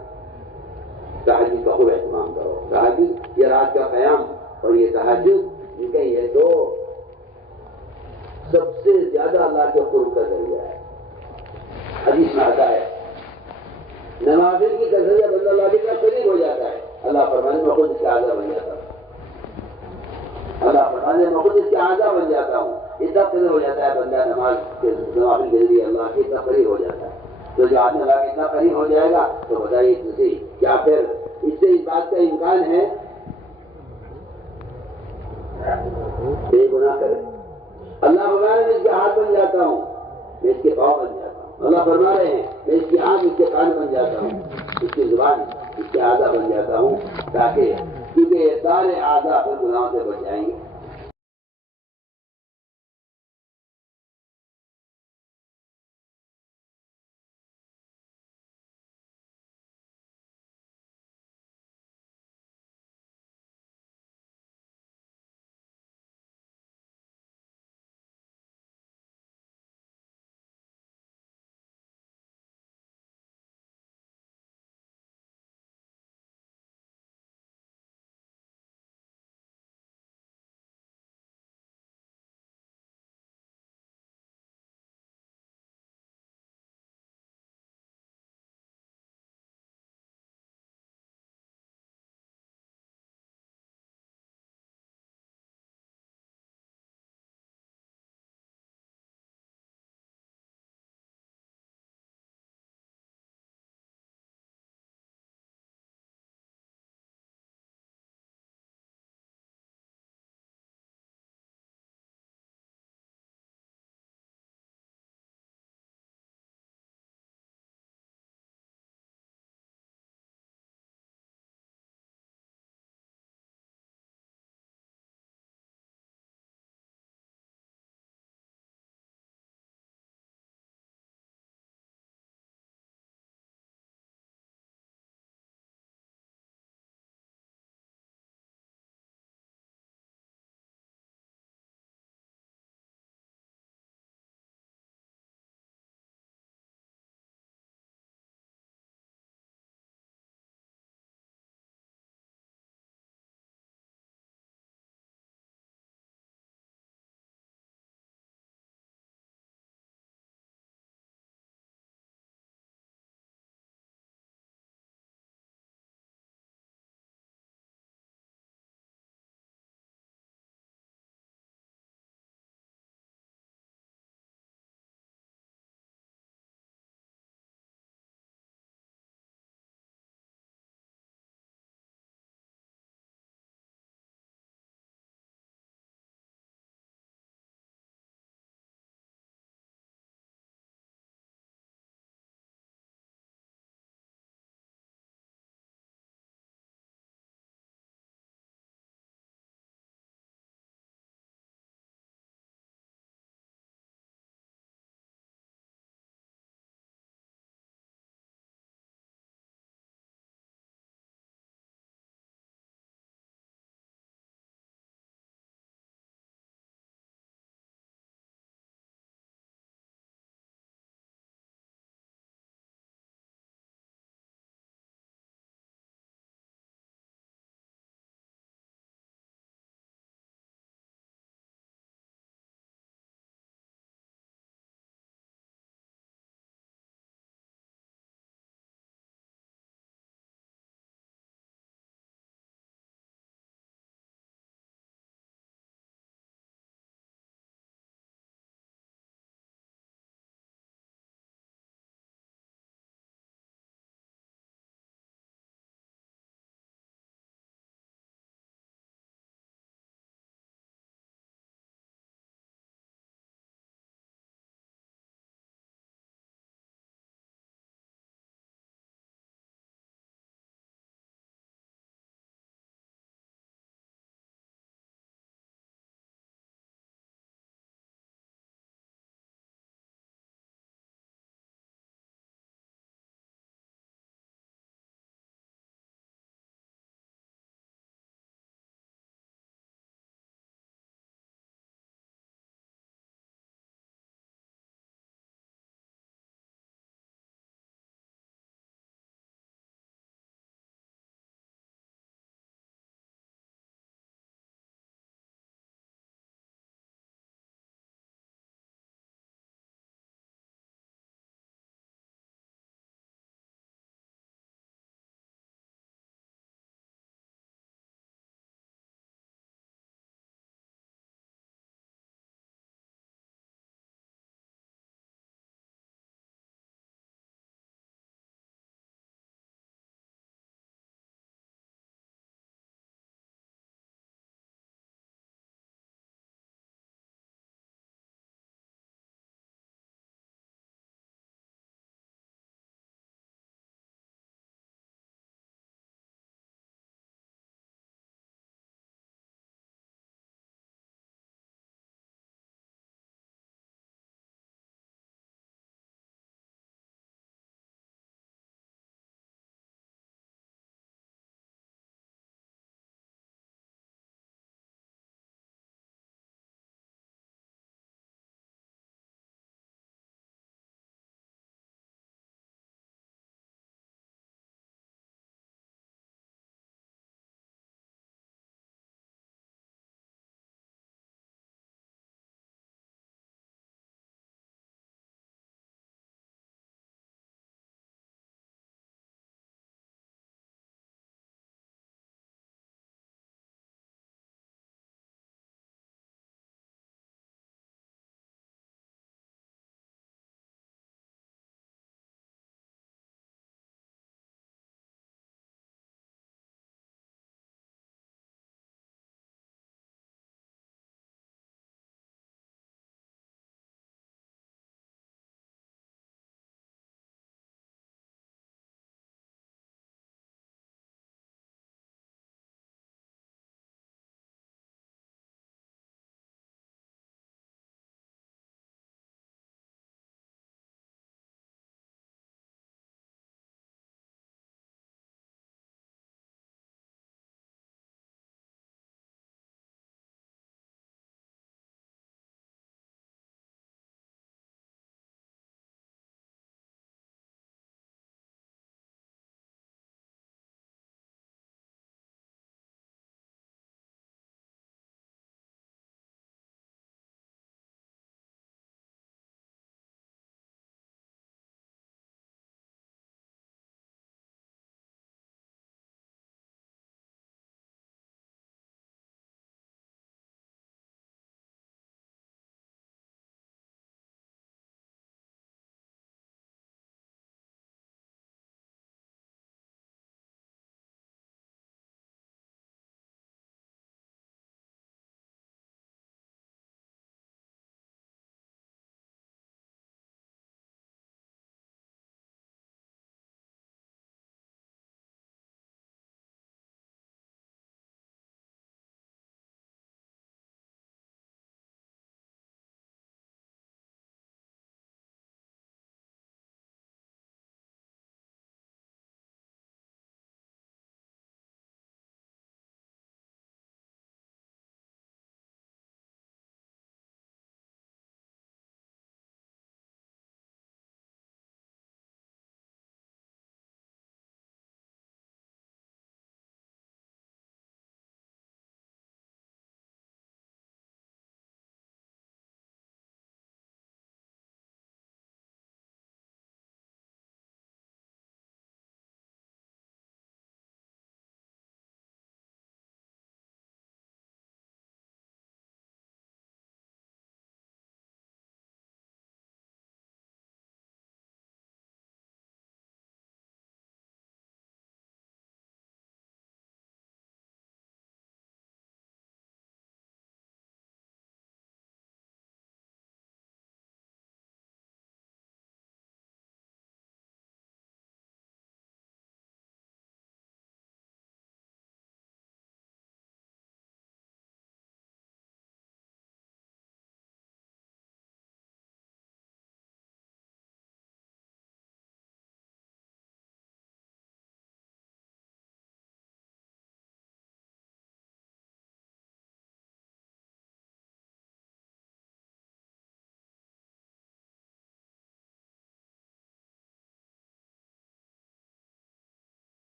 تہجد کا خوب اہتمام کرو. تہجد یہ رات کا قیام اور یہ تہجد ان کا یہ تو سب سے زیادہ اللہ کے قرب کا ذریعہ ہے. حدیث میں آتا ہے نوافل کی کثرت بندہ اللہ کے قریب ہو جاتا ہے. اللہ فرمانے میں خود اس کا اعضا بن جاتا ہوں. اللہ فرمانے میں خود اس کا اعضا بن جاتا ہوں. اتنا قریب ہو جاتا ہے بندہ نماز کے نوافل کے ذریعے اللہ کے اتنا قریب ہو جاتا ہے. تو جو آدمی اللہ کے اتنا قریب ہو جائے گا تو بتائیے کسی کیا پھر اس سے اس بات کا امکان ہے بے گناہ کرے. اللہ فرما رہے ہیں میں اس کے ہاتھ بن جاتا ہوں، میں اس کے پاؤں بن جاتا ہوں. اللہ فرما رہے ہیں میں اس کی آنکھ، اس کے کان بن جاتا ہوں، اس کی زبان، اس کے اعضا بن جاتا ہوں، تاکہ کیونکہ یہ سارے اعضا اپنے گناہوں سے بچ جائیں گے.